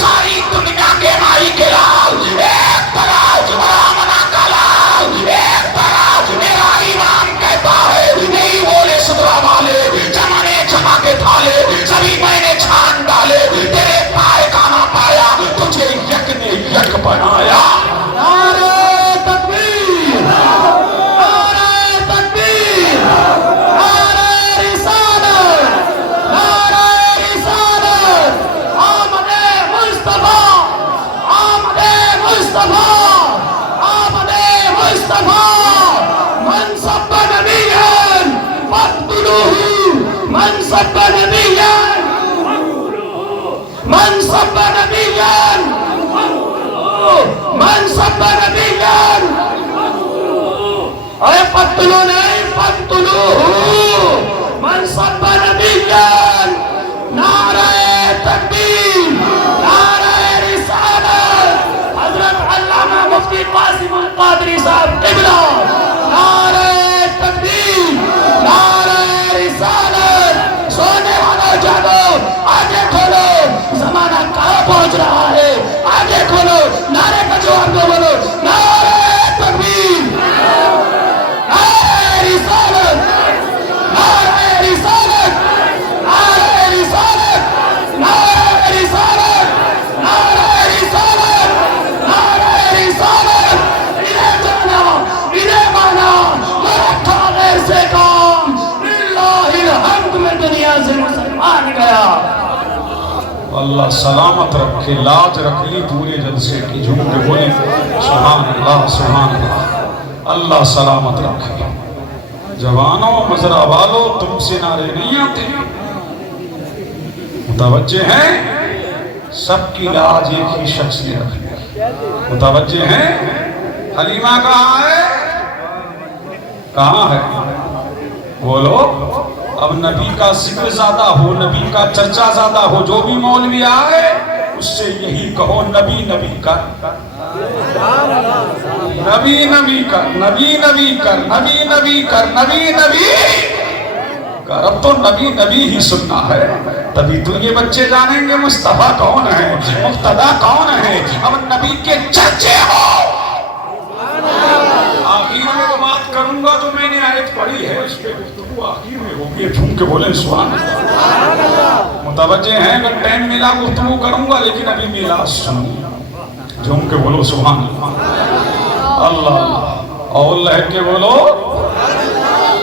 ساری دنیا کے مائی کے لال ایک طرح آمنہ کا لال ایک طرح میرا ایمان کہتا ہے نہیں بولے سدرا والے جمانے جمع کے تھالے سبھی میں نے چھان ڈالے تیرے پائے کا نہ پایا تجھے یک نے یک بنایا نعرہ تکبیر نعرہ تکبیر نعرہ رسالت نعرہ رسالت آمد مصطفیٰ آمد مصطفیٰ آمد مصطفیٰ من سب نبیًا فاقتلوہ من سب نبیًا من سب نبیًا من سب نبیًا اے فاقتلوہ نہیں فاقتلوہ من سب نبیًا نعرہ تکبیر نعرہ رسالت حضرت علامہ مفتی قاسم القادری صاحب قبلہ نعرہ تکبیر نعرہ رسالت سونے والا جاگو آگے کھولو زمانہ کہاں پہنچ رہا ہے آگے کھولو نعرے کا جواب دو بولو نعرہ تکبیر نعرہ رسالت نعرہ رسالت نعرہ رسالت نعرہ رسالت نعرہ رسالت نعرہ رسالت انہیں جانا انہیں مانا مرکھا غیر سے کام للہ الحمد میں دنیا سے مسلمان گیا اللہ سلامت رکھے لاج رکھ لی پورے جلسے کی جھوم کے بولے سبحان اللہ اللہ سلامت رکھے جوانوں مزرہ والو تم سے نعرے نہیں آتے متوجہ ہیں سب کی لاج ایک ہی شخص نے رکھی متوجہ ہیں حلیمہ کہاں ہے کہاں ہے بولو اب نبی کا ذکر زیادہ ہو نبی کا چرچا زیادہ ہو جو بھی مولوی آئے اس سے یہی کہو نبی نبی کر نبی نبی کر نبی نبی کر نبی نبی کر نبی نبی کر اب تو نبی نبی ہی سننا ہے تبھی تو یہ بچے جانیں گے مصطفیٰ کون ہے مقتدیٰ کون ہے اب نبی کے چرچے ہو آخیر میں وہ بات کروں گا جو میں نے آیت پڑھی ہے اس پہ گفتگو آخیر میں ہوگی جھوم کے بولیں سبحان اللہ متوجہ ہیں اگر ٹائم ملا گفتگو کروں گا لیکن ابھی میرا سنوں جھوم کے بولو سبحان اللہ اللہ اور لہک کے بولو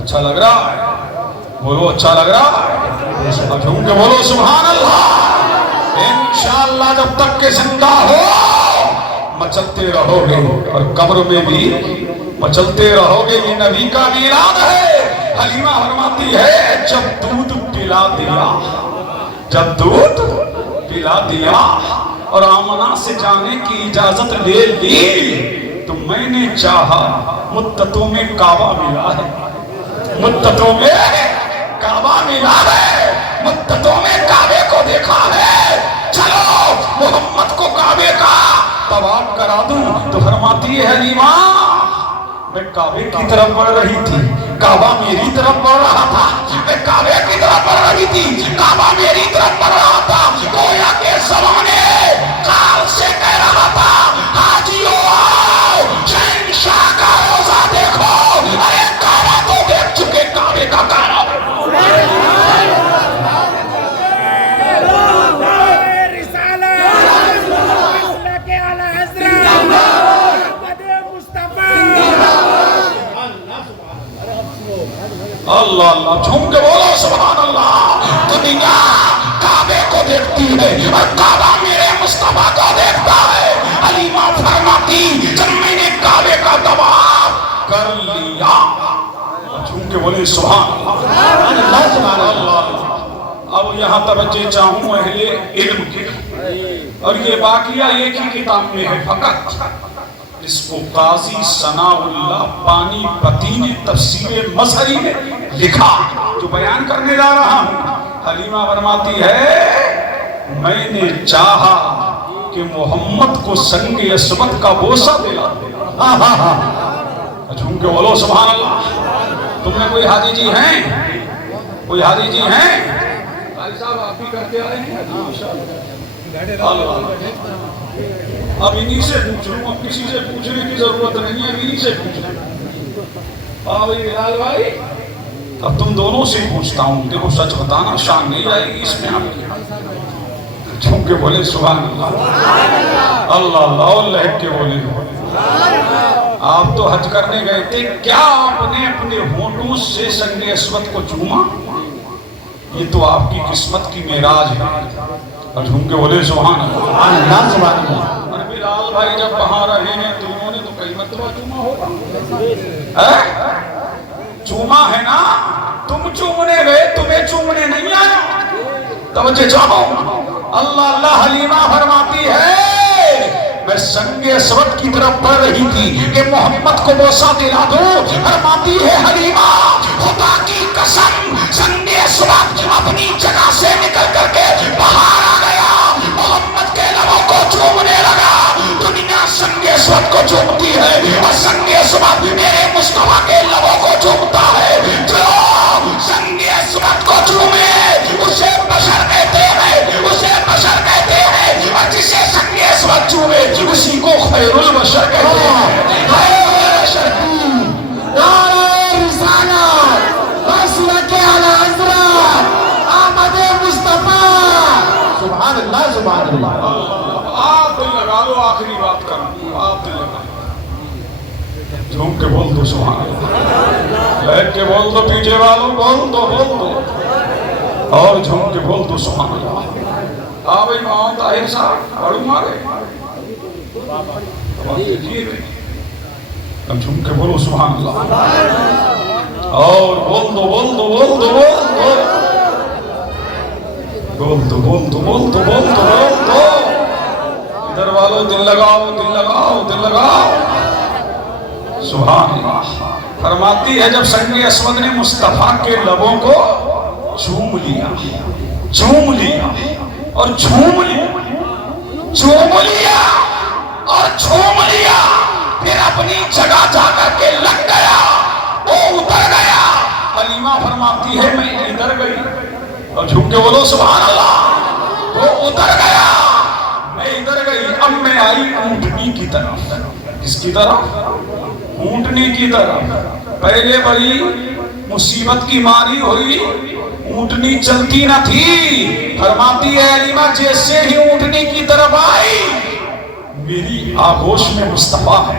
اچھا لگ رہا ہے؟ بولو اچھا لگ رہا ہے؟ اب جھوم کے بولو سبحان اللہ. انشاءاللہ جب تک کہ زندہ ہو مچلتے رہو گے اور قبر میں بھی مچلتے رہو گے. یہ نبی کا میلاد ہے. حلیمہ فرماتی ہے جب دودھ پلا دیا، جب دودھ پلا دیا اور آمنہ سے جانے کی اجازت لے لی تو میں نے چاہا مدتوں میں کعبہ ملا ہے، مدتوں میں کعبہ ملا ہے، مدتوں میں کعبے کو دیکھا ہے. چلو محمد کو کعبے کا طواف کرا دوں. تو فرماتی ہے حلیمہ میں کعبے کی طرف بڑھ رہی تھی، کعبہ میری طرف بڑھ رہا تھا. میں کعبے کی طرف بڑھ رہی تھی، کعبہ میری طرف بڑھ رہا تھا. گویا کے زمانے کال سے کہہ رہا تھا حاجیو آؤ شہنشاہ کا روزہ دیکھو. ارے کعبہ تو دیکھ چکے، کعبے کا کعبہ. اللہ اللہ جھوم کے بولو سبحان اللہ. دنیا کعبے کو دیکھتی ہے اور کعبہ میرے مصطفیٰ کو دیکھتا ہے. حلیمہ فرماتی جب میں نے کعبے کا طواف کر لیا، جھوم کے بولے سبحان اللہ سبحان اللہ. اب یہاں توجہ چاہوں اہل علم کی، اور یہ واقعہ ایک ہی کتاب میں ہے فقط. اس کو قاضی ثناء اللہ پانی پتی نے تفسیر مظہری میں لکھا جو بیان کرنے جا رہا ہوں. حلیمہ فرماتی ہے میں نے چاہا کہ محمد کو سنگ اسود کا بوسہ دلا. جھوم کے بولو سبحان اللہ. تم نے کوئی حاجی جی ہیں؟ کوئی حاجی جی ہیں؟ حاجی صاحب آپ بھی کرتے آئے ہیں؟ اللہ. اب انہی سے پوچھ لوں، اب کسی سے پوچھنے کی ضرورت نہیں ہے، انہی سے پوچھ لوں. بھائی بلال بھائی اب تم دونوں سے پوچھتا ہوں. دیکھو سچ بتانا شان نہیں جائے گی اس میں آپ کی. جھوم کے بولے سبحان اللہ. اللہ اللہ لہک کے بولے. آپ تو حج کرنے گئے تھے، کیا آپ نے اپنے ہونٹوں سے سنگ اسود کو چوما؟ یہ تو آپ کی قسمت کی معراج ہے. اور جھوم کے بولے سبحان اللہ سبحان اللہ. اور بلال بھائی جب وہاں رہے ہیں تو انہوں نے تو کئی مرتبہ چوما ہوگا. چوما ہے نا؟ تم چومنے گئے، تمہیں چومنے نہیں آیا. توجہ چاہو. اللہ اللہ. حلیمہ فرماتی ہے میں سنگ اسود کی طرف بڑھ رہی تھی کہ محمد کو بوسہ دلا دوں. فرماتی ہے حلیمہ خدا کی قسم سنگ اسود اپنی جگہ سے نکل کر کے باہر آ گیا، محمد کے لبوں کو چومنے لگا. دنیا سنگ اسود کو چومتی ہے اور سنگ اسود میرے مصطفیٰ کے لبوں کو چومتا ہے. جو سنگ اسود کو چومے اسے بشر کہتے ہیں، اسے بشر کہتے ہیں. اور جسے سنگ اسود چومے اسی کو خیر البشر کہتے ہیں. خیر البشر نعرہ رسالت مسلک اعلی حضرت احمد مصطفیٰ. سبحان اللہ سبحان اللہ. آپ دل لگا لو، آخری بات کروں. آپ دل لگا لو. جھوم کے بول دو سبحان اللہ. بیٹھ کے بول دو، پیچھے والوں بول دو، بول دو. اور جھوم کے بول دو سبحان اللہ. آپ امام طاہر صاحب بڑو مارے. اب جھوم کے بولو سبحان اللہ. اور بول دو، بول دو، بول دو، بول دو. بول دو، بول دو، بول دو، بول دو، بول دو. ادھر والوں دل لگاؤ، دل لگاؤ، دل لگاؤ. سبحان اللہ. فرماتی ہے جب سنگ اسود نے مصطفیٰ کے لبوں کو چوم لیا، چوم لیا اور چوم لیا، چوم لیا اور چوم لیا، پھر اپنی جگہ جا کر کے لگ گیا، وہ اتر گیا. حلیمہ فرماتی ہے میں ادھر گئی. اور جھوم کے بولو سبحان اللہ. وہ اتر گیا، میں ادھر گئی. اب میں آئی اونٹنی کی طرف. کس کی طرف؟ اونٹنی کی طرف. پہلے بڑی مصیبت کی ماری ہوئی، اونٹنی چلتی نہ تھی. فرماتی ہے حلیمہ جیسے ہی اونٹنی کی طرف آئی میری آغوش میں مصطفیٰ ہے،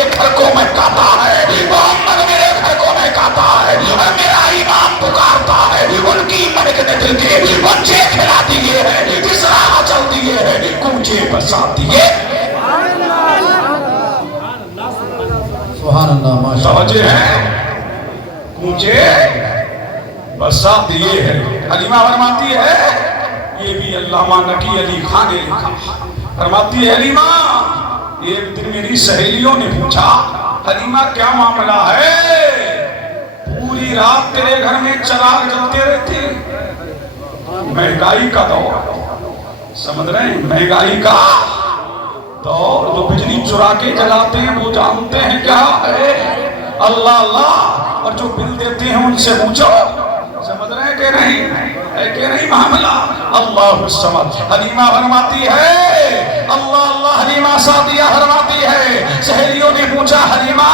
میرے گھر کو مہکاتا ہے، محمد میرے گھر کو مہکاتا ہے، اور میرا امام پکارتا ہے، ان کی مہکنے دل کے بچے کھلا دیے ہیں، جس راہ چل دیے ہیں، کوچے بسا دیے۔ سبحان اللہ، ماشاء اللہ۔ توجہ ہے، کوچے بسا دیے ہیں۔ حلیمہ فرماتی ہے، یہ بھی علامہ نقی علی خان نے لکھا، فرماتی ہے حلیمہ ایک دن میری سہیلیوں نے پوچھا حلیمہ کیا معاملہ ہے، پوری رات تیرے گھر میں چراغ جلتے رہتے، مہنگائی کا دور، سمجھ رہے ہیں مہنگائی کا دور، جو بجلی چرا کے جلاتے ہیں وہ جانتے ہیں کیا ہے اللہ اللہ، اور جو بل دیتے ہیں ان سے پوچھو، سمجھ رہے ہیں کہ نہیں، ہے کہ نہیں معاملہ۔ اللہ الصمد۔ حلیمہ فرماتی ہے اللہ اللہ، حلیمہ سعدیہ فرماتی ہے سہیلیوں نے پوچھا حلیمہ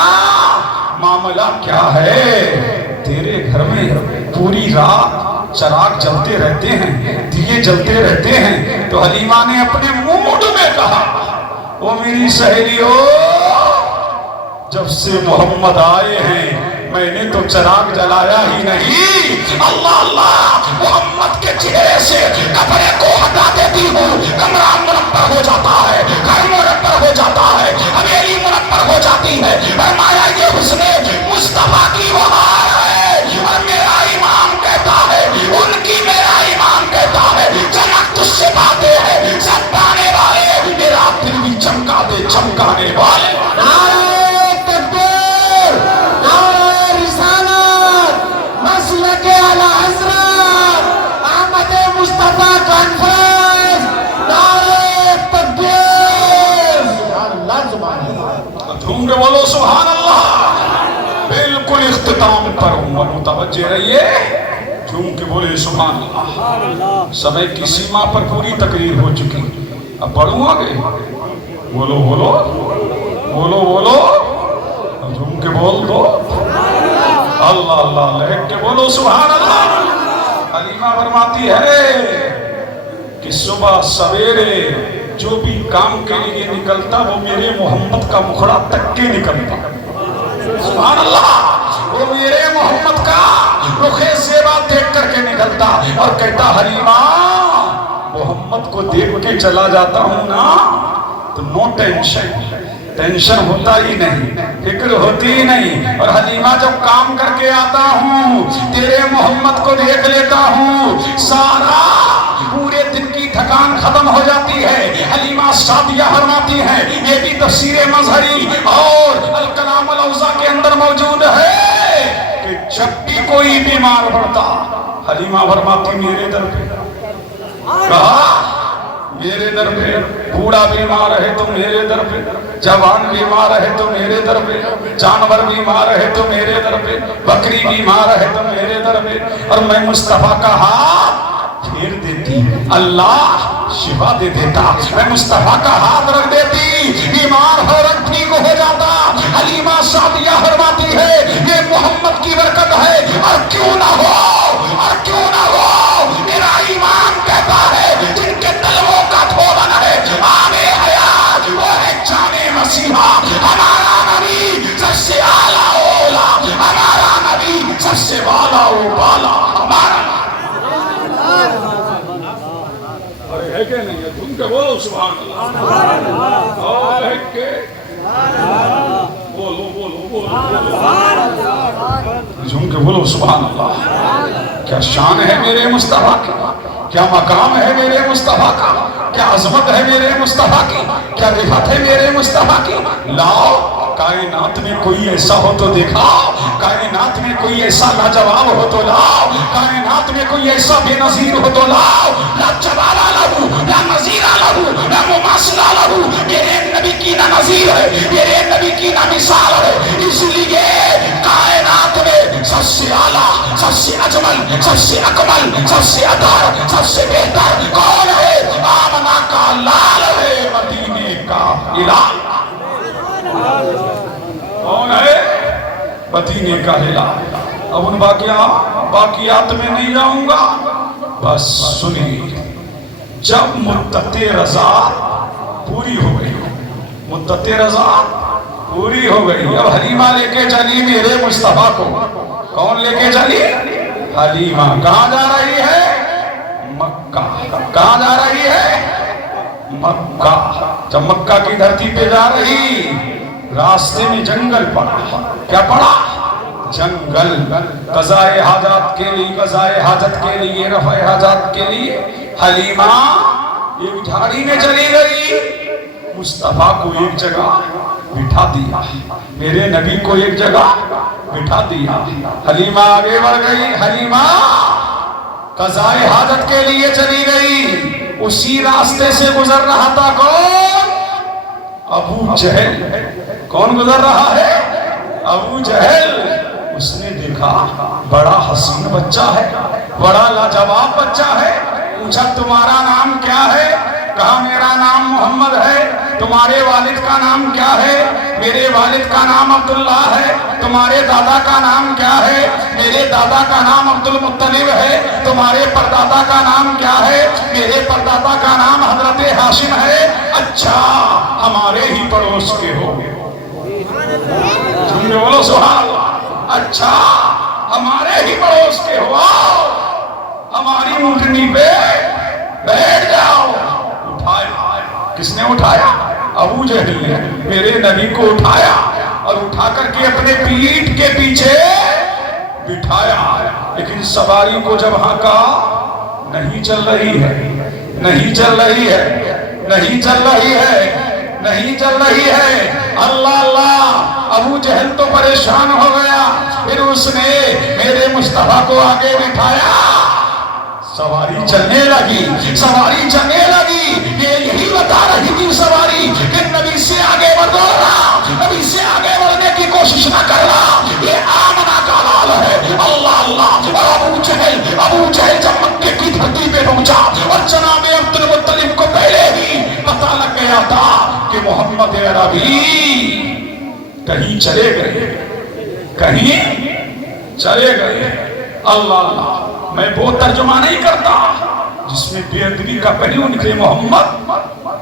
معاملہ کیا ہے، تیرے گھر میں پوری رات چراغ جلتے رہتے ہیں، دیے جلتے رہتے ہیں۔ تو حلیمہ نے اپنے موڈ میں کہا وہ میری سہیلیوں، جب سے محمد آئے ہیں میں نے تو چراغ جلایا ہی نہیں، اللہ اللہ محمد کے چہرے سے کپڑے کو ہٹا دیتی ہوں، کمرہ منور ہو جاتا ہے، گھر منور ہو جاتا ہے، حویلی منور ہو جاتی ہے، فرمایا یہ حسن مصطفیٰ کی بہار ہے، اور میرا امام کہتا ہے، ان کی میرا امام کہتا ہے چمک تجھ سے باتیں ہیں سب پانے والے، میرا دل بھی چمکا دے چمکانے والے۔ جھوم کے بولو سبحان اللہ، بالکل اختتام پر ہوں، متوجہ رہیے، جھوم کے بولے سبحان اللہ۔ سمے کی سیما پر پوری تقریر ہو چکی، اب پڑھوں آگے، بولو بولو بولو بولو، جھوم کے بول دو اللہ اللہ، لہک کے بولو سبحان اللہ۔ حلیمہ فرماتی ہے کہ صبح سویرے جو بھی کام کے لیے نکلتا وہ میرے محمد کا مکھڑا تک کے نکلتا، سبحان اللہ، وہ میرے محمد کا رخ زیبا دیکھ کر کے نکلتا، اور کہتا حلیمہ محمد کو دیکھ کے چلا جاتا ہوں نا تو نو ٹینشن، ٹینشن ہوتا ہی نہیں، فکر ہوتی ہی نہیں، اور حلیمہ جب کام کر کے آتا ہوں تیرے محمد کو دیکھ لیتا ہوں، سارا پورے دن کی تھکان ختم ہو جاتی ہے۔ حلیمہ سعدیہ فرماتی ہے، یہ بھی تفسیر مظہری اور الکلام الاوضاع کے اندر موجود ہے کہ جب بھی کوئی بیمار پڑتا حلیمہ فرماتی میرے در پہ، کہا میرے در پہ، بوڑھا بیمار ہے تو میرے در پہ، جوان بیمار ہے تو میرے در پہ، جانور بیمار ہے تو میرے در پہ، بکری بیمار ہے تو میرے در پہ، اور میں مصطفیٰ کا ہاتھ پھیر دیتی، اللہ شفا دے دیتا، میں مصطفیٰ کا ہاتھ رکھ دیتی، بیمار فوراً ٹھیک ہو جاتا۔ حلیمہ سعدیہ فرماتی ہے یہ محمد کی برکت ہے، اور کیوں نہ ہو، اور کیوں نہ ہو، میرا ایمان کہتا ہے جن کے طلبوں کا دھوبن ہے آب حیات، وہ ہے جامع مسیحا، ہمارا نبی سب سے اعلیٰ اولا، ہمارا نبی سب سے والا و بالا، ہمارا ہے کہ نہیں ہے، تم کے بولو سبحان اللہ، اور ہے کہ بولو بولو بولو، جھوم کے بولو سبحان اللہ۔ کیا شان ہے میرے مصطفیٰ کی، کیا مقام ہے میرے مصطفیٰ کا، کیا عظمت ہے میرے مصطفیٰ کی، کیا رفعت ہے میرے مصطفیٰ کی۔ لاؤ کائنات میں کوئی ایسا ہو تو دکھاؤ، کائنات میں کوئی ایسا لاجواب ہو تو لاؤ، کائنات میں کوئی ایسا بے نظیر ہو تو لاؤ، لا جواب لہو لا نظیر لہو لا مماثل لہو، میرے نبی کی نہ نظیر ہے، میرے نبی کی نہ مثال ہے، اس لیے کائنات میں سب سے اعلیٰ، سب سے اجمل، سب سے اکمل، سب سے ادھر، سب سے بہتر کون ہے؟ آمنہ کا لال ہے، مدینے کا ہلال۔ کون ہے؟ مدینے کا ہلال۔ اب ان باقیات میں نہیں جاؤں گا، بس سنیے، جب مدت رضا پوری ہو گئی، مدت رضا پوری ہو گئی. اب حلیمہ لے کے چلی میرے مصطفیٰ کو. کون لے کے چلی؟ حلیمہ. کہاں جا رہی ہے؟ مکہ. کہاں جا رہی ہے؟ مکہ. جب مکہ کی دھرتی پہ جا رہی راستے میں جنگل پڑا. کیا پڑا؟ جنگل. قضائے حاجات کے لیے، قضائے حاجت کے لیے، رفع حاجات کے لیے حلیمہ ایک جھاڑی میں چلی گئی. مصطفیٰ کو ایک جگہ بٹھا دیا، میرے نبی کو ایک جگہ بٹھا دیا. حلیمہ آگے بڑھ گئی. حلیمہ قضائے حاجت کے لیے چلی گئی. اسی راستے سے گزر رہا تھا کون؟ ابو جہل. کون گزر رہا ہے؟ ابو جہل. اس نے دیکھا بڑا حسین بچہ ہے، بڑا لاجواب بچہ ہے. پوچھا تمہارا نام کیا ہے؟ کہا میرا نام محمد ہے. تمہارے والد کا نام کیا ہے؟ میرے والد کا نام عبداللہ ہے. تمہارے دادا کا نام کیا ہے؟ میرے دادا کا نام عبد المطلب ہے. تمہارے پردادا کا نام کیا ہے؟ میرے پردادا کا نام حضرت ہاشم ہے. اچھا ہمارے ہی پڑوس کے ہو. تم نے بولو سبحان اللہ. اچھا ہمارے ہی پڑوس کے ہو، ہماری اونٹنی پہ بیٹھ جاؤ. اٹھایا. کس نے اٹھایا؟ ابو جہل نے میرے نبی کو اٹھایا اور اٹھا کر کے اپنے پیٹھ کے پیچھے بٹھایا. لیکن سواری کو جب ہانکا نہیں چل رہی ہے، نہیں چل رہی ہے، نہیں چل رہی ہے، نہیں چل رہی ہے. اللہ اللہ. ابو جہل تو پریشان ہو گیا. پھر اس نے میرے مصطفیٰ کو آگے بٹھایا. سواری چلنے لگی، سواری چلنے لگی. یہ یہی بتا رہی تھی سواری کہ نبی سے آگے بڑھ رہا، نبی سے آگے بڑھنے کی کوشش نہ کر رہا. یہ آمنہ کا لال ہے. اللہ اللہ. اور ابو جہل جب مکے کی دھرتی پہ پہنچا اور جناب عبد المطلب کو پہلے ہی پتہ لگ گیا تھا کہ محمد عربی کہیں چلے گئے، کہیں چلے گئے. اللہ اللہ. میں وہ ترجمہ نہیں کرتا جس میں بے ادبی کا پہلو نکلے. محمد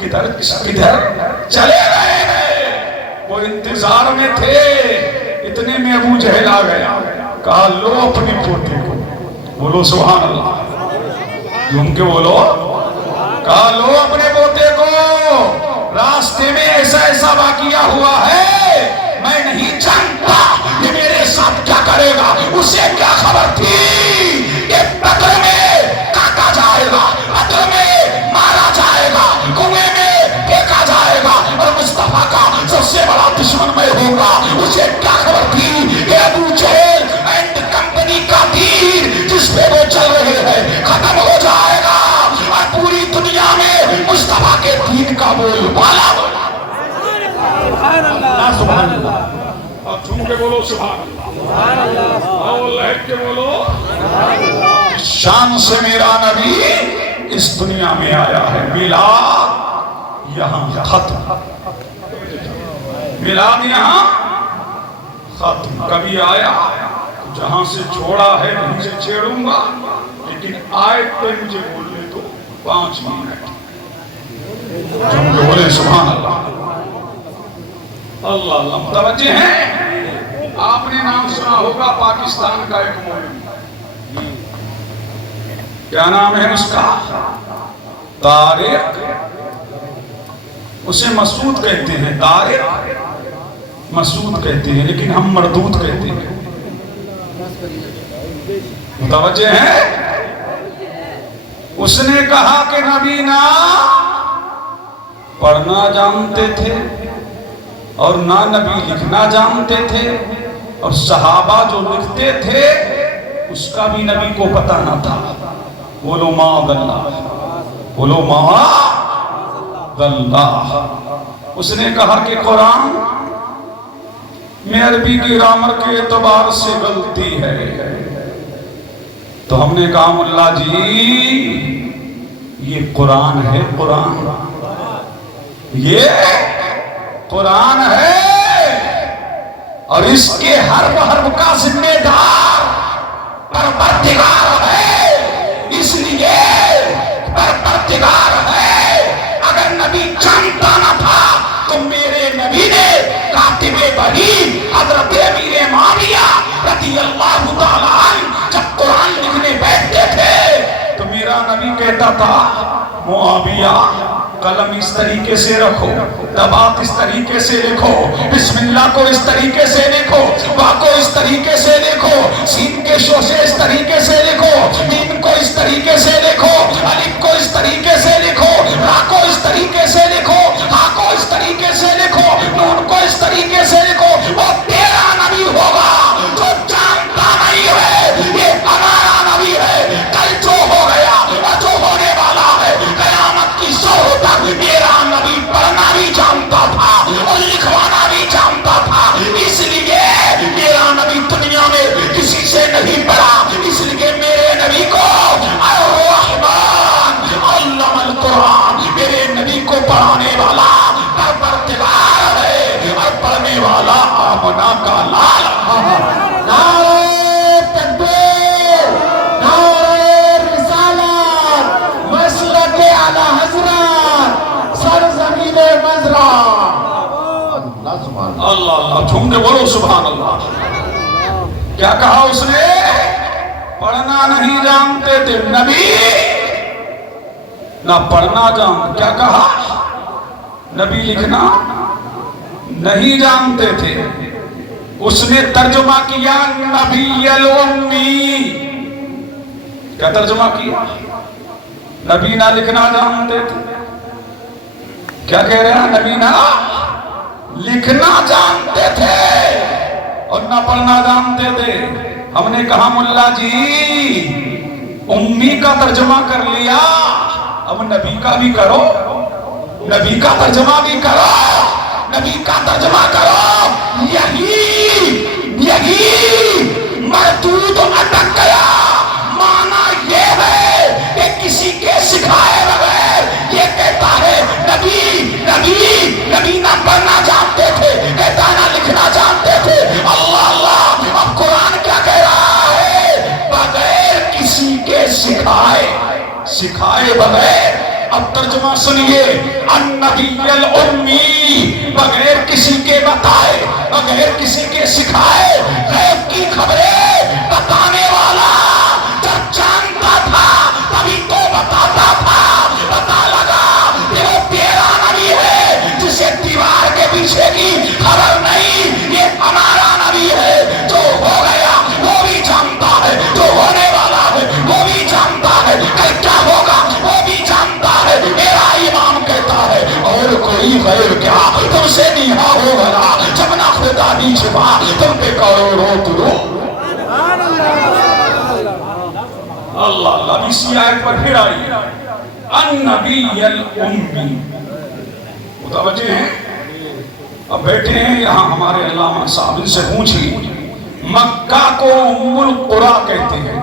کدھر چلے گئے ہیں. وہ انتظار میں تھے. اتنے میں ابو جہل آ گیا. کہا لو اپنے پوتے کو. بولو سبحان اللہ. جھوم کے بولو. کہا لو اپنے پوتے کو. راستے میں ایسا ایسا واقعہ ہوا ہے، میں نہیں جانتا کہ میرے ساتھ کیا کرے گا. اسے کیا خبر تھی کہ بدر میں کاٹا جائے گا، بدر میں مارا جائے گا، کنویں میں پھینکا جائے گا اور مصطفیٰ کا سب سے بڑا دشمن میں ہوگا. اسے کیا خبر تھی کہ ابو جہل اینڈ کمپنی کا تیر جس پہ وہ چل رہے ہیں ختم ہو جائے گا اور پوری دنیا میں مصطفیٰ کے دین کا بول بالا. سبحان اللہ. اور جھوم کے بولو سبحان اللہ. اور لہٹ کے بولو. شان سے میرا نبی اس دنیا میں آیا ہے. میلاد یہاں ختم. میلاد یہاں ختم. کبھی آیا جہاں سے چھوڑا ہے وہیں سے چھیڑوں گا، لیکن آیت پہ مجھے بولنے تو 5 منٹ. جھوم کے بولے سبحان اللہ. اللہ اللہ. متوجہ ہیں؟ آپ نے نام سنا ہوگا پاکستان کا ایک مولوی. کیا نام ہے اس کا؟ طارق. اسے مسعود کہتے ہیں. طارق مسعود کہتے ہیں، لیکن ہم مردود کہتے ہیں. متوجہ ہیں؟ اس نے کہا کہ نبی نہ پڑھنا جانتے تھے اور نہ نبی لکھنا جانتے تھے، اور صحابہ جو لکھتے تھے اس کا بھی نبی کو پتہ نہ تھا. بولو معاذ اللہ. بولو معاذ اللہ. اس نے کہا کہ قرآن میں عربی کی گرامر کے اعتبار سے غلطی ہے. تو ہم نے کہا ملا جی یہ قرآن ہے، قرآن یہ قرآن ہے اور اس کے حرف حرف کا ذمہ دار پروردگار ہے. اس لیے پروردگار ہے. اگر نبی جانتا نہ تھا تو میرے نبی نے کاتب وحی حضرت امیر معاویہ رضی اللہ تعالیٰ عنہ جب قرآن لکھنے بیٹھتے تھے تو میرا نبی کہتا تھا معاویہ قلم اس طریقے سے رکھو، دبات اس طریقے سے لکھو، بسم اللہ کو اس طریقے سے لکھو، با کو اس طریقے سے لکھو، سین کے شوشے اس طریقے سے لکھو، میم کو اس طریقے سے لکھو، الف کو اس طریقے سے لکھو، را کو اس طریقے سے لکھو، ہا کو اس طریقے سے لکھو، نون کو اس طریقے سے لکھو۔ وہ تیرا نبی ہوگا جو جانتا نہیں ہے یہ ہمارا نبی ہے، کل جو ہو گیا اور جو ہونے والا ہے قیامت کی سو تک میرا نبی پڑھنا بھی جانتا تھا اور لکھوانا بھی جانتا تھا، اس لیے میرا نبی دنیا میں کسی سے نہیں پڑھا، اس لیے میرے نبی کو الرحمن علم القرآن، میرے نبی کو پڑھانے والا پروردگار ہے اور پڑھنے والا آمنہ کا لال۔ نعرہ تکبیر، نعرہ رسالت، مسلک اعلی حضرت، سرزمین مزرع۔ اللہ سبحان اللہ۔ اللہ اللہ جھوم کے بولو سبحان اللہ۔ کیا کہا اس نے؟ پڑھنا نہیں جانتے تھے نبی، نہ پڑھنا کیا کہا؟ نبی لکھنا نہیں جانتے تھے، اس نے ترجمہ کیا نبی الامی۔ کیا ترجمہ کیا؟ نبی نہ لکھنا جانتے تھے، کیا کہہ رہے ہیں؟ نبی نہ لکھنا جانتے تھے اور نہ پڑھنا جانتے تھے۔ ہم نے کہا ملا جی امی کا ترجمہ کر لیا، اب نبی کا بھی کرو، نبی کا ترجمہ بھی کرو، نبی کا ترجمہ کرو۔ یہی مردود اٹک گیا، معنی یہ ہے کہ کسی کے سکھائے بغیر یہ کہتا ہے نبی نہ پڑھنا جانتے تھے، کہتا نہ لکھنا جانتے تھے۔ اللہ اللہ، اب قرآن کیا کہہ رہا ہے؟ بغیر کسی کے سکھائے بغیر۔ اب ترجمہ سنیے، النبی الامی، بغیر کسی کے بتائے، بغیر کسی کے سکھائے، غیب کی خبریں بتانے والا، جب جانتا تھا تبھی تو بتاتا تھا۔ پتا لگا کہ وہ تیرا نبی ہے جسے دیوار کے پیچھے کی خبر نہیں، یہ ہمارا نبی ہے جو ہو گیا وہ بھی جانتا ہے، جو ہونے والا ہے وہ بھی جانتا ہے، کل کیا ہوگا وہ بھی جانتا ہے۔ میرا امام کہتا ہے اور کوئی غیر کیا تم سے نیہا ہو گیا، جب نہ خدا نہیں چھپا تم پہ کروڑوں درود۔ اللہ اللہ، اسی آیت پر پھر آئی النبی الامی۔ متوجہ ہیں؟ اب بیٹھے ہیں یہاں ہمارے علامہ صاحب، ان سے پوچھیں مکہ کو ام القریٰ کہتے ہیں،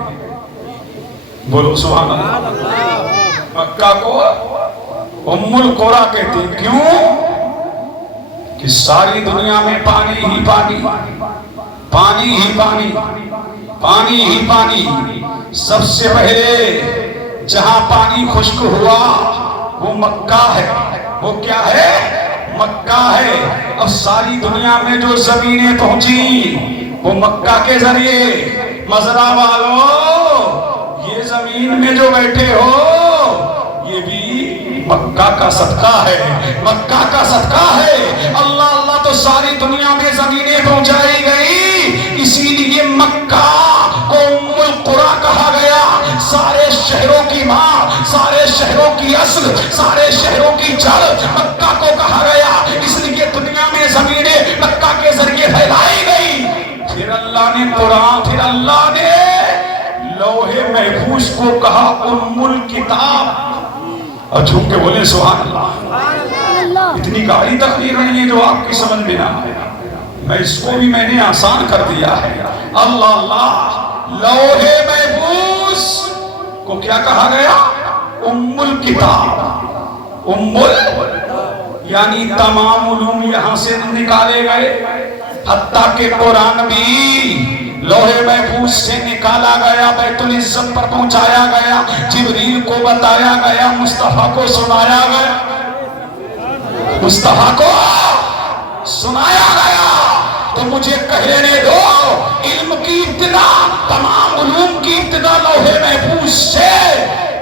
بولو سبحان اللہ۔ مکہ کو ام القریٰ کہتے ہیں، کیوں؟ کہ ساری دنیا میں پانی ہی پانی، پانی ہی پانی، پانی ہی پانی۔ سب سے پہلے جہاں پانی خشک ہوا وہ مکہ ہے۔ وہ کیا ہے؟ مکہ ہے۔ اب ساری دنیا میں جو زمینیں پہنچی وہ مکہ کے ذریعے۔ مزرع والوں، یہ زمین میں جو بیٹھے ہو یہ بھی مکہ کا صدقہ ہے، مکہ کا صدقہ ہے۔ اللہ اللہ، تو ساری دنیا میں زمینیں پہنچائی گئی، اسی لیے مکہ کو ام القریٰ کہا گیا۔ سارے شہروں کی ماں، سارے شہروں کی اصل، سارے شہروں کی جڑ مکہ کو کہا گیا، اس لیے دنیا میں زمینیں مکہ کے ذریعے پھیلائی گئی۔ پھر اللہ نے قرآن، پھر اللہ نے لوح محفوظ کو کہا ام الکتاب۔ اور جھوم کے بولے سبحان اللہ۔ اتنی گاڑی تقریر نہیں ہے جو آپ کی سمجھ میں نہ آئے، میں اس کو بھی میں نے آسان کر دیا ہے۔ اللہ اللہ، لوح محفوظ کو کیا کہا گیا؟ ام الکتاب۔ ام یعنی تمام علوم یہاں سے نکالے گئے، حتیٰ کہ قرآن بھی لوح محفوظ سے نکالا گیا، بیت العزت پر پہنچایا گیا، جبریل کو بتایا گیا، مصطفیٰ کو سنایا گیا، مصطفیٰ کو سنایا گیا۔ مجھے کہہ لینے دو علم کی ابتدا تمام علوم کی ابتدا لوح محفوظ سے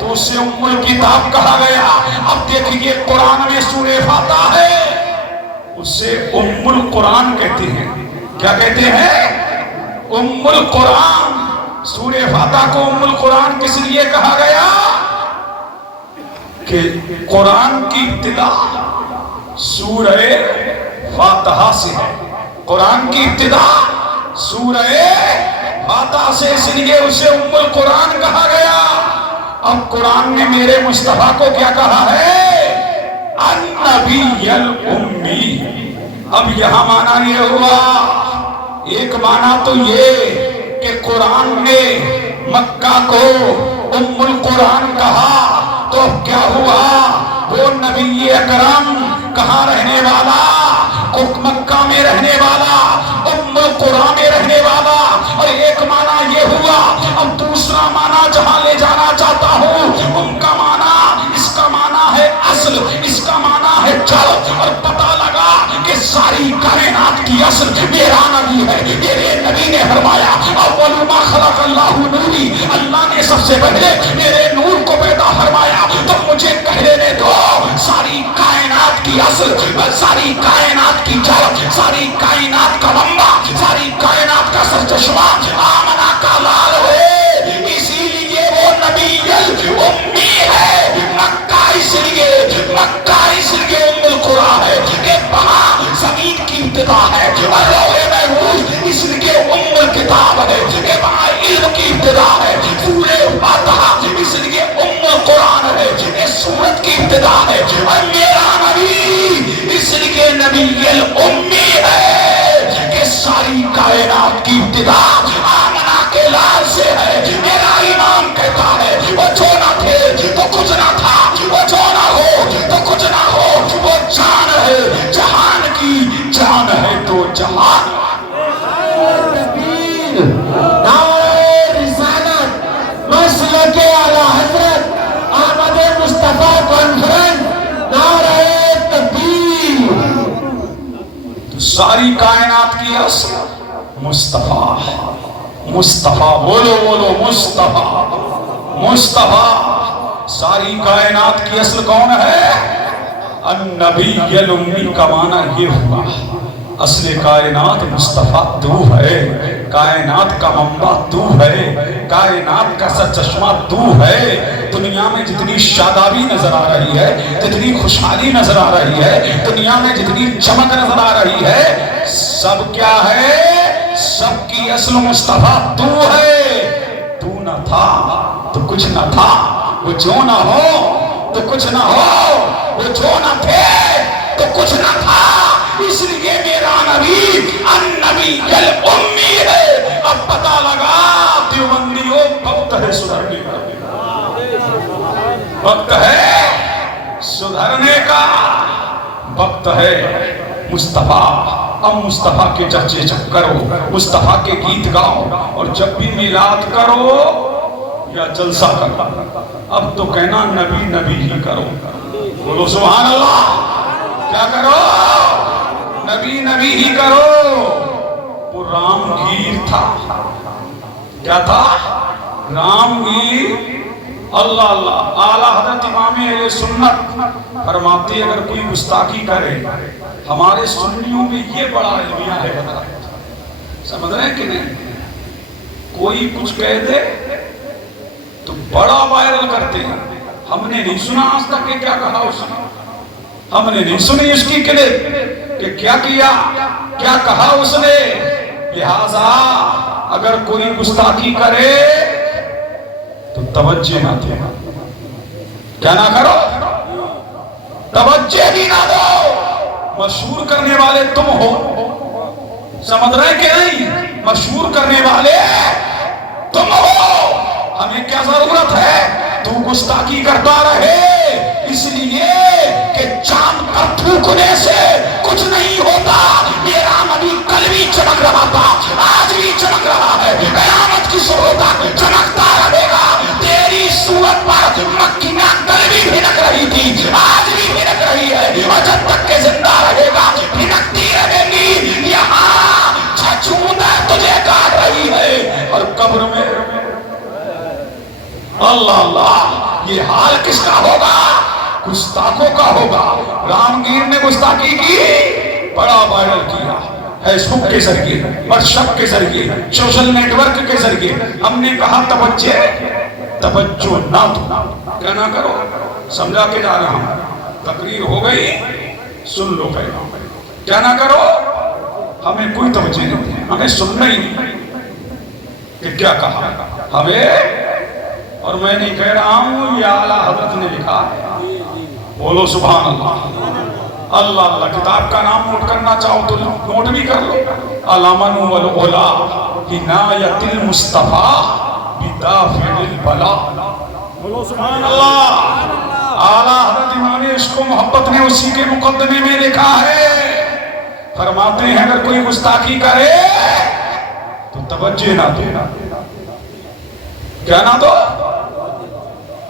تو اسے ام الکتاب کہا گیا. اب دیکھیے قرآن میں سورہ فاتحہ ہے اسے ام القرآن کہتے ہیں. کیا کہتے ہیں؟ ام القرآن. سورہ فاتحہ کو ام القرآن کس لیے کہا گیا؟ کہ قرآن کی ابتدا سورہ فاتحہ سے ہے. قرآن کی ابتدا سورہ فاتحہ سے، اس لیے اسے ام القرآن کہا گیا. اب قرآن نے میرے مصطفیٰ کو کیا کہا ہے؟ النبی الامی. اب یہاں معنی یہ ہوا، ایک معنی تو یہ کہ قرآن نے مکہ کو ام القرآن کہا تو کیا ہوا؟ وہ نبی اکرم کہاں رہنے والا؟ مکہ میں رہنے والا، ام القرآن میں رہنے والا. اور ایک معنی یہ ہوا. اب دوسرا معنی جہاں لے جانا چاہتا ہوں، ام کا معنی، اس کا معنی ہے اصل، اس کا معنی ہے جڑ. اور پتہ لگا کہ ساری کائنات کی اصل میرا نبی ہے. میرے نبی نے فرمایا اول ما خلق اللہ نوری، اللہ نے سب سے پہلے میرے نور کو پیدا فرمایا. تو مجھے کہہ لینے دو ساری کائنات کی اصل، ساری کائنات کی جڑ، ساری کائنات کا منبع، ساری کائنات کا سرچشمہ آمنہ کا لال ہے. اسی لیے وہ نبی الامی ہے. مکہ اس لیے ام القرآن ہے کہ وہاں زمین کی ابتدا ہے. اور لوح محفوظ اس لیے ام الکتاب ہے کہ وہاں علم کی ابتدا ہے. سورہ فاتحہ اس لیے ام القرآن ہے کہ سورت کی ابتدا ہے. اور میرا نبی اس لیے نبی الامی ہے کہ ساری کائنات کی ابتدا آمنہ کے لال سے ہے. میرا امام کہتا ہے وہ جو نہ تھے تو کچھ نہ تھا، وہ جو نہ ہو تو کچھ نہ ہو. وہ جان ہے جہان کی، جان ہے تو جہان. نعرہ رسالت، مسلک اعلی حضرت احمد مصطفیٰ کانفرنس، نعرہ تکبیر. ساری کائنات کی اصل مصطفیٰ. مصطفیٰ بولو بولو مصطفیٰ مصطفیٰ. ساری کائنات کی اصل کون ہے؟ النبی الامی. کا معنی یہ ہوا اصل کائنات مصطفیٰ تو ہے. کائنات کا منبع تو ہے، کائنات کا سرچشمہ تو ہے. دنیا میں جتنی شادابی نظر آ رہی ہے، جتنی خوشحالی نظر آ رہی ہے، دنیا میں جتنی چمک نظر آ رہی ہے، سب کیا ہے؟ سب کی اصل مصطفیٰ تو ہے. تو نہ تھا تو کچھ نہ تھا، وہ جو نہ ہو تو کچھ نہ ہو، وہ جو نہ تھے تو کچھ نہ تھا. اس لیے میرا نبی النبی الامی ہے. اب پتہ لگا دیوبندیوں، وقت ہے سدھرنے کا، وقت ہے سدھرنے کا، وقت ہے. مصطفیٰ، اب مصطفیٰ کے چرچے کرو، مصطفیٰ کے گیت گاؤ، اور جب بھی میلاد کرو یا جلسہ کرو اب تو کہنا نبی نبی ہی کرو. بولو سبحان اللہ. کیا کرو؟ نبی نبی ہی کرو. وہ رام گیر تھا. کیا تھا؟ رام گیر. اللہ اللہ. اعلیٰ حضرت امام اہل سنت فرماتے اگر کوئی گستاخی کرے، ہمارے سنیوں میں یہ بڑا المیہ ہے. سمجھ رہے ہیں کہ نہیں؟ کوئی کچھ کہہ دے تو بڑا وائرل کرتے ہیں. ہم نے نہیں سنا آج تک کہ کیا کہا اس نے، ہم نے نہیں سنی اس کی کلپ کہ کیا کیا، کیا کہا اس نے. لہذا اگر کوئی گستاخی کرے تو توجہ نہ دے. کیا نہ کرو؟ توجہ بھی نہ دو. مشہور کرنے والے تم ہو. سمجھ رہے کہ نہیں؟ مشہور کرنے والے تم ہو. ہمیں کیا ضرورت ہے تو گستاخی کرتا رہے، اس لیے کہ چاند پر تھوکنے سے کچھ نہیں ہوتا. میرا نبی کل بھی چمک رہا تھا، آج بھی چمک رہا ہے، قیامت کی صبح تک چمکتا رہے گا. تیری صورت پر مکھیاں کل بھی بھنک رہی تھی، آج بھی بھنک رہی ہے، اور جب تک کہ زندہ رہے گا بھنکتی رہیں گی. یہاں اللہ اللہ، یہ حال کس کا ہوگا؟ گستاخوں کا ہوگا۔ رامگیر نے گستاخی کی، بڑا وائرل کیا فیس بک کے ذریعے، واٹس ایپ کے ذریعے، سوشل نیٹ ورک کے ذریعے۔ ہم نے کہا توجہ نہ دو، کیا نہ کرو، سمجھا کے جا رہا ہوں، تقریر ہو گئی، سن لو پیغام، کیا نہ کرو، ہمیں کوئی توجہ نہیں، ہمیں سننا ہی نہیں کہ کیا کہا ہمیں۔ اور میں نہیں کہہ رہا ہوں، یہ اعلیٰ حضرت نے لکھا ہے، بولو سبحان اللہ۔ اللہ اللہ، کتاب کا نام نوٹ کرنا چاہو تو نوٹ بھی کر لو، علامن والعلا عنایت المصطفیٰ بدافع البلا۔ بولو سبحان اللہ۔ اعلیٰ حضرت امام عشق و محبت نے اسی کے مقدمے میں لکھا ہے، فرماتے ہیں اگر کوئی گستاخی کرے تو توجہ نہ دینا، کیا نہ دو؟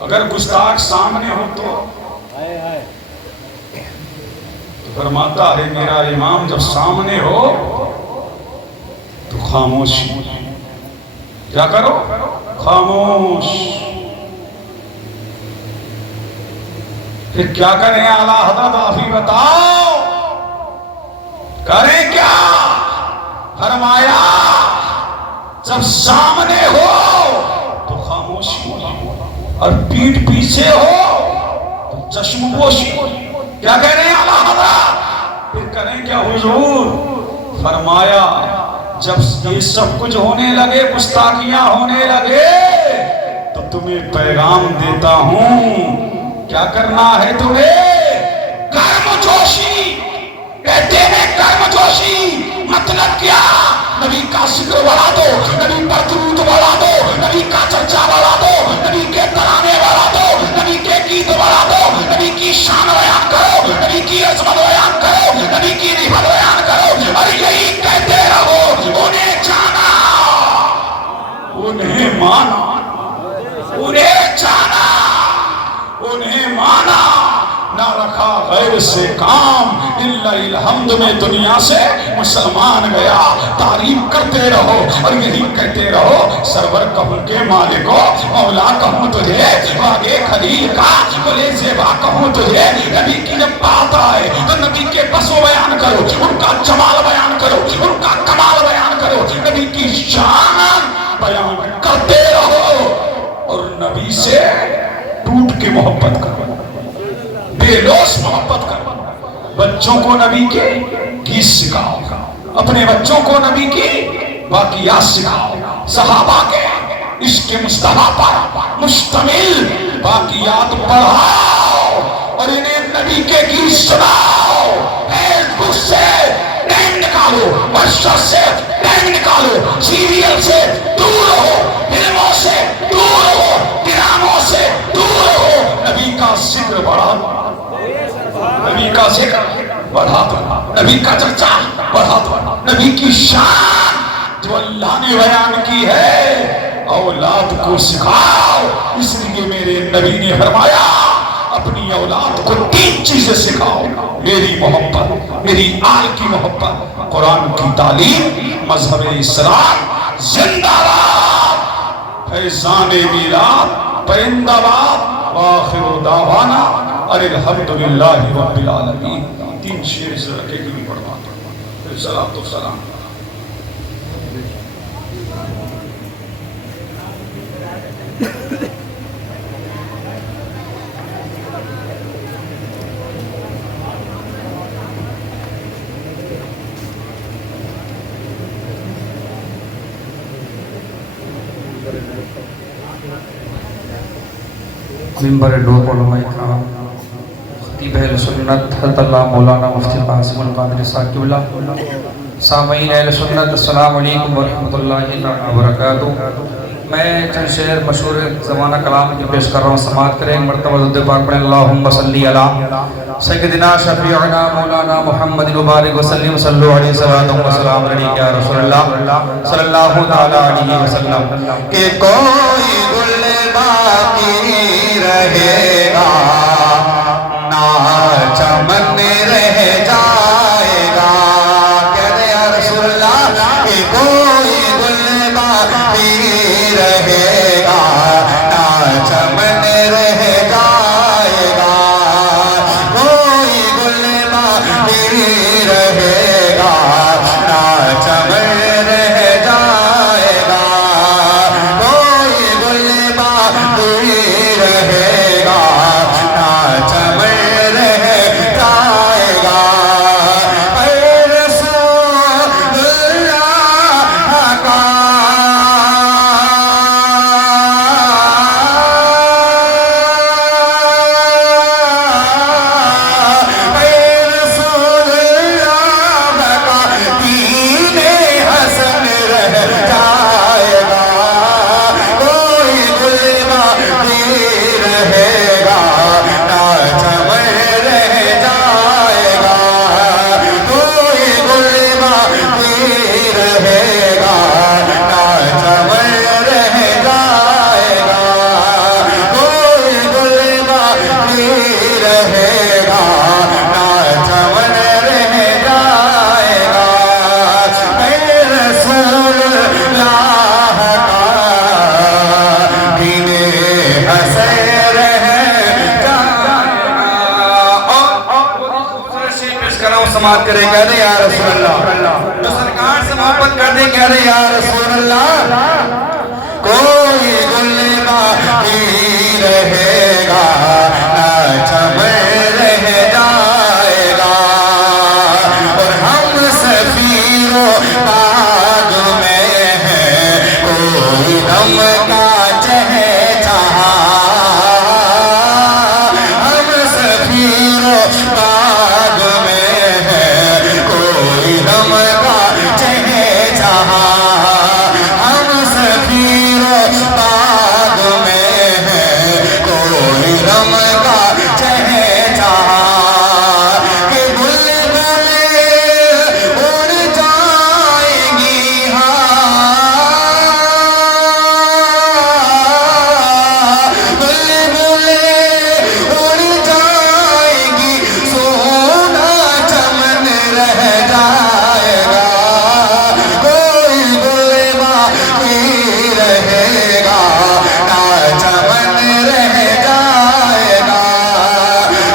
اگر گستاخ سامنے ہو تو فرماتا ہے میرا امام جب سامنے ہو تو خاموشی، کیا کرو؟ خاموش۔ پھر کیا کریں اعلیٰ حضرت آپ ہی بتاؤ، کریں کیا؟ فرمایا جب سامنے ہو تو خاموشی، اور پیٹھ پیچھے ہو تو چشم پوشی۔ کیا کہہ رہے ہیں اعلیٰ حضرت؟ پھر کریں کیا حضور؟ فرمایا جب یہ سب کچھ ہونے لگے، گستاخیاں ہونے لگے، تو تمہیں پیغام دیتا ہوں، کیا کرنا ہے تمہیں؟ کرم جوشی، کہتے ہیں کرم جوشی، مطلب کیا؟ نبی کا ذکر بڑھا دو، نبی پر درود بڑھا دو، نبی کا چرچا بڑھا دو، نبی کے ترانے بڑھا دو، نبی کے گیت بڑھا دو، نبی کی شان بیان کرو، نبی کی عظمت بیان کرو، نبی کی رفعت بیان کرو، اور یہی کہتے رہو، انہیں جانا، انہیں مانا، انہیں جانا، انہیں مانا، نہ رکھا غیر سے کام، للہ الحمد میں دنیا سے مسلمان گیا۔ تعریف کرتے رہو اور یہی کہتے رہو، سرور کہوں کے مالکو، مولا کہوں تجھے، آگے خلیل کا بلے زیبا کہوں تجھے۔ نبی کی جب بات آئے تو نبی کے بس و بیان کرو، ان کا جمال بیان کرو، ان کا کمال بیان کرو، نبی کی شان بیان کرتے رہو، اور نبی سے ٹوٹ کے محبت کرو، بے لوث محبت کرو۔ بچوں کو نبی کے گیت سکھاؤ، اپنے بچوں کو نبی کی واقعات سکھاؤ، صحابہ کے عشق مصطفیٰ پر مشتمل واقعات پڑھاؤ، اور انہیں نبی کے گیت سناؤ۔ فیس بک سے ٹائم نکالو، واٹس ایپ سے ٹائم نکالو، سیریل سے دور رہو، فلموں سے دور رہو، ڈراموں سے دور رہو، نبی کا ذکر بڑھا دو، نبی کا ذکر بڑھا دو، نبی کا چرچا بڑھا دو، نبی کی شان جو اللہ نے بیان کی ہے اولاد کو سکھاؤ۔ اس لیے میرے نبی نے فرمایا اپنی اولاد کو 3 چیزیں سکھاؤ، میری محبت، میری آل کی محبت، قرآن کی تعلیم، مذہب اسلام زندہ باد، فیضان میلاد پرندہ باد، وآخر دعوانا ان الحمدللہ رب العالمین۔ 3 شعر سے رکھے کہ بھی پڑھوا پھر صلاۃ و سلام۔ ممبر نور علماء اکرام، خطیب اہل سنت حضرت اللہ مولانا مفتی قاسم القادری صاحب قبلہ، سامعین اہل سنت السلام علیکم ورحمۃ اللہ وبرکاتہ۔ میں چند شعر مشہور زمانہ کلام کی پیش کر رہا ہوں، سماعت کریں۔ ایک مرتبہ درود پاک پڑھیں، اللہم صلی علی سیدنا شفیعنا مولانا محمد مبارک وسلم، صلو علیہ وسلم وسلام علیہ یا رسول اللہ صلی اللہ تعالی علیہ وسلم۔ کہ کوئی گل باقی رہے گا نہ چمن رہ جائے گا، کہتے یا رسول اللہ کہ کوئی گل باقی رہے گا نہ کہہ دے یا رسول اللہ، جو سرکار سے محبت کر دے کہہ دے یا رسول اللہ، کوئی گل باقی رہے گا نہ چمن رہ جائے گا، اور ہم سفیر و باغ میں ہیں، کوئی غم کا چہچہا، ہم سفیر و باغ میں ہیں، کوئی غم کا چہچہا، ہم سفیر و باغ میں ہیں، کوئی غم کا چہچہا، کہ بلبلیں اڑ جائیں گی بلبلیں اڑ جائیں گی، سونا چمن رہ جائے گا، کوئی گل باقی رہے گا نہ چمن رہ جائے گا،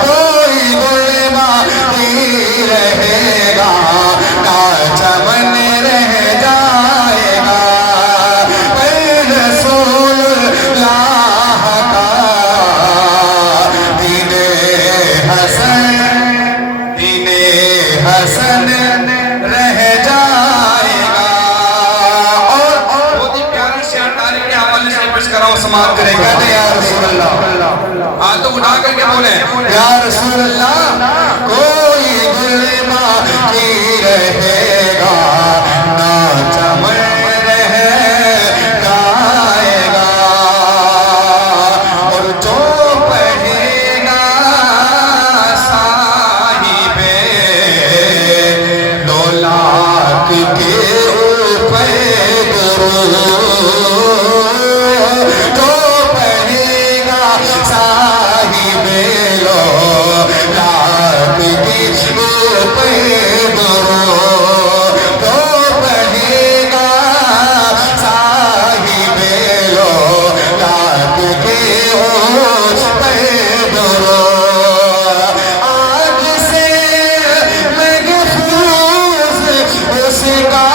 کوئی گل باقی رہے گا نہ چمن رہ جائے گا، رسول اللہ کا دین حسن رہ جائے گا، اور بہت ہی پیارا شعر تاریخ کے حوالے سے پیش کر رہا ہوں، سماعت کریں، کہتے ہیں یا رسول اللہ، ہاتھوں اٹھا کر کے بولیں یا رسول اللہ، کوئی گل باقی رہے گا نہ چمن رہ جائے گا، اور جو پڑھے گا صاحب لولاک کے اوپر درود، جو پڑھے گا صاحب لولاک کے اوپر درود، جو پڑھے گا صاحب لولاک کے اوپر درود، آگ سے محفوظ اس کا،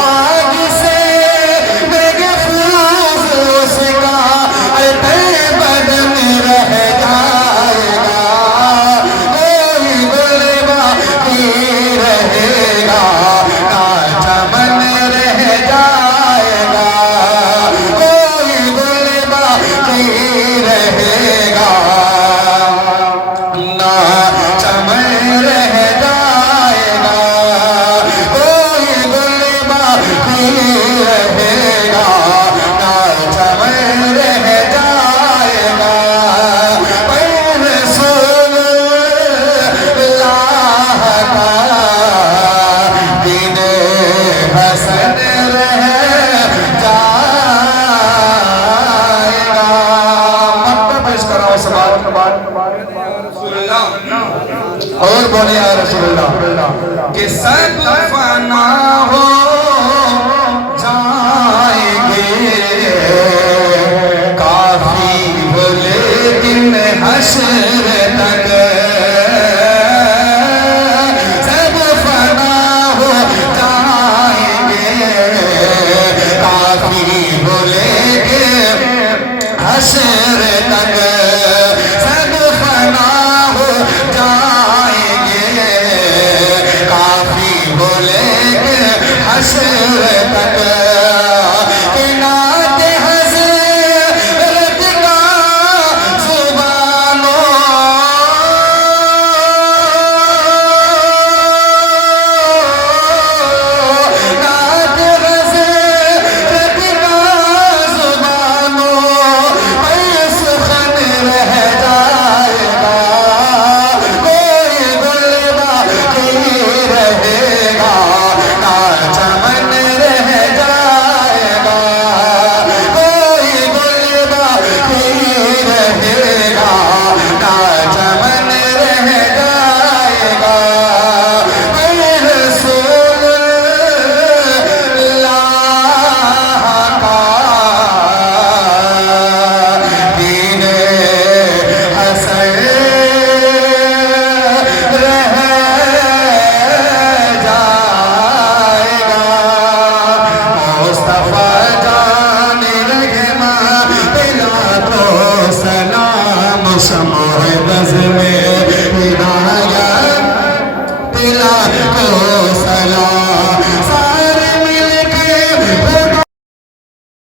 آگ سے محفوظ اس کا بدن رہ جائے گا، کوئی گل باقی رہے گا نہ چمن رہ جائے گا، کوئی گل باقی رہے گا نہ چمن رہ جائے گا، کوئی گل باقی رہے گا نہ چمن رہ جائے گا، پر رسول اللہ کا دین حسن رہ جائے گا، مکہ پیش کر رہا ہوں، سماعت رسول اللہ، اور بولے یا رسول اللہ، کہ سب فنا ہو جائیں گے، کافی ہو لیکن حشر تک، سب فنا ہو جائیں گے، کافی ہو لیکن حشر تک، سب فنا ہو جائیں گے، کافی ہو لیکن حشر تک، کہ نعت حضرت کا زبانوں شمع نظم ہدایت دلا کو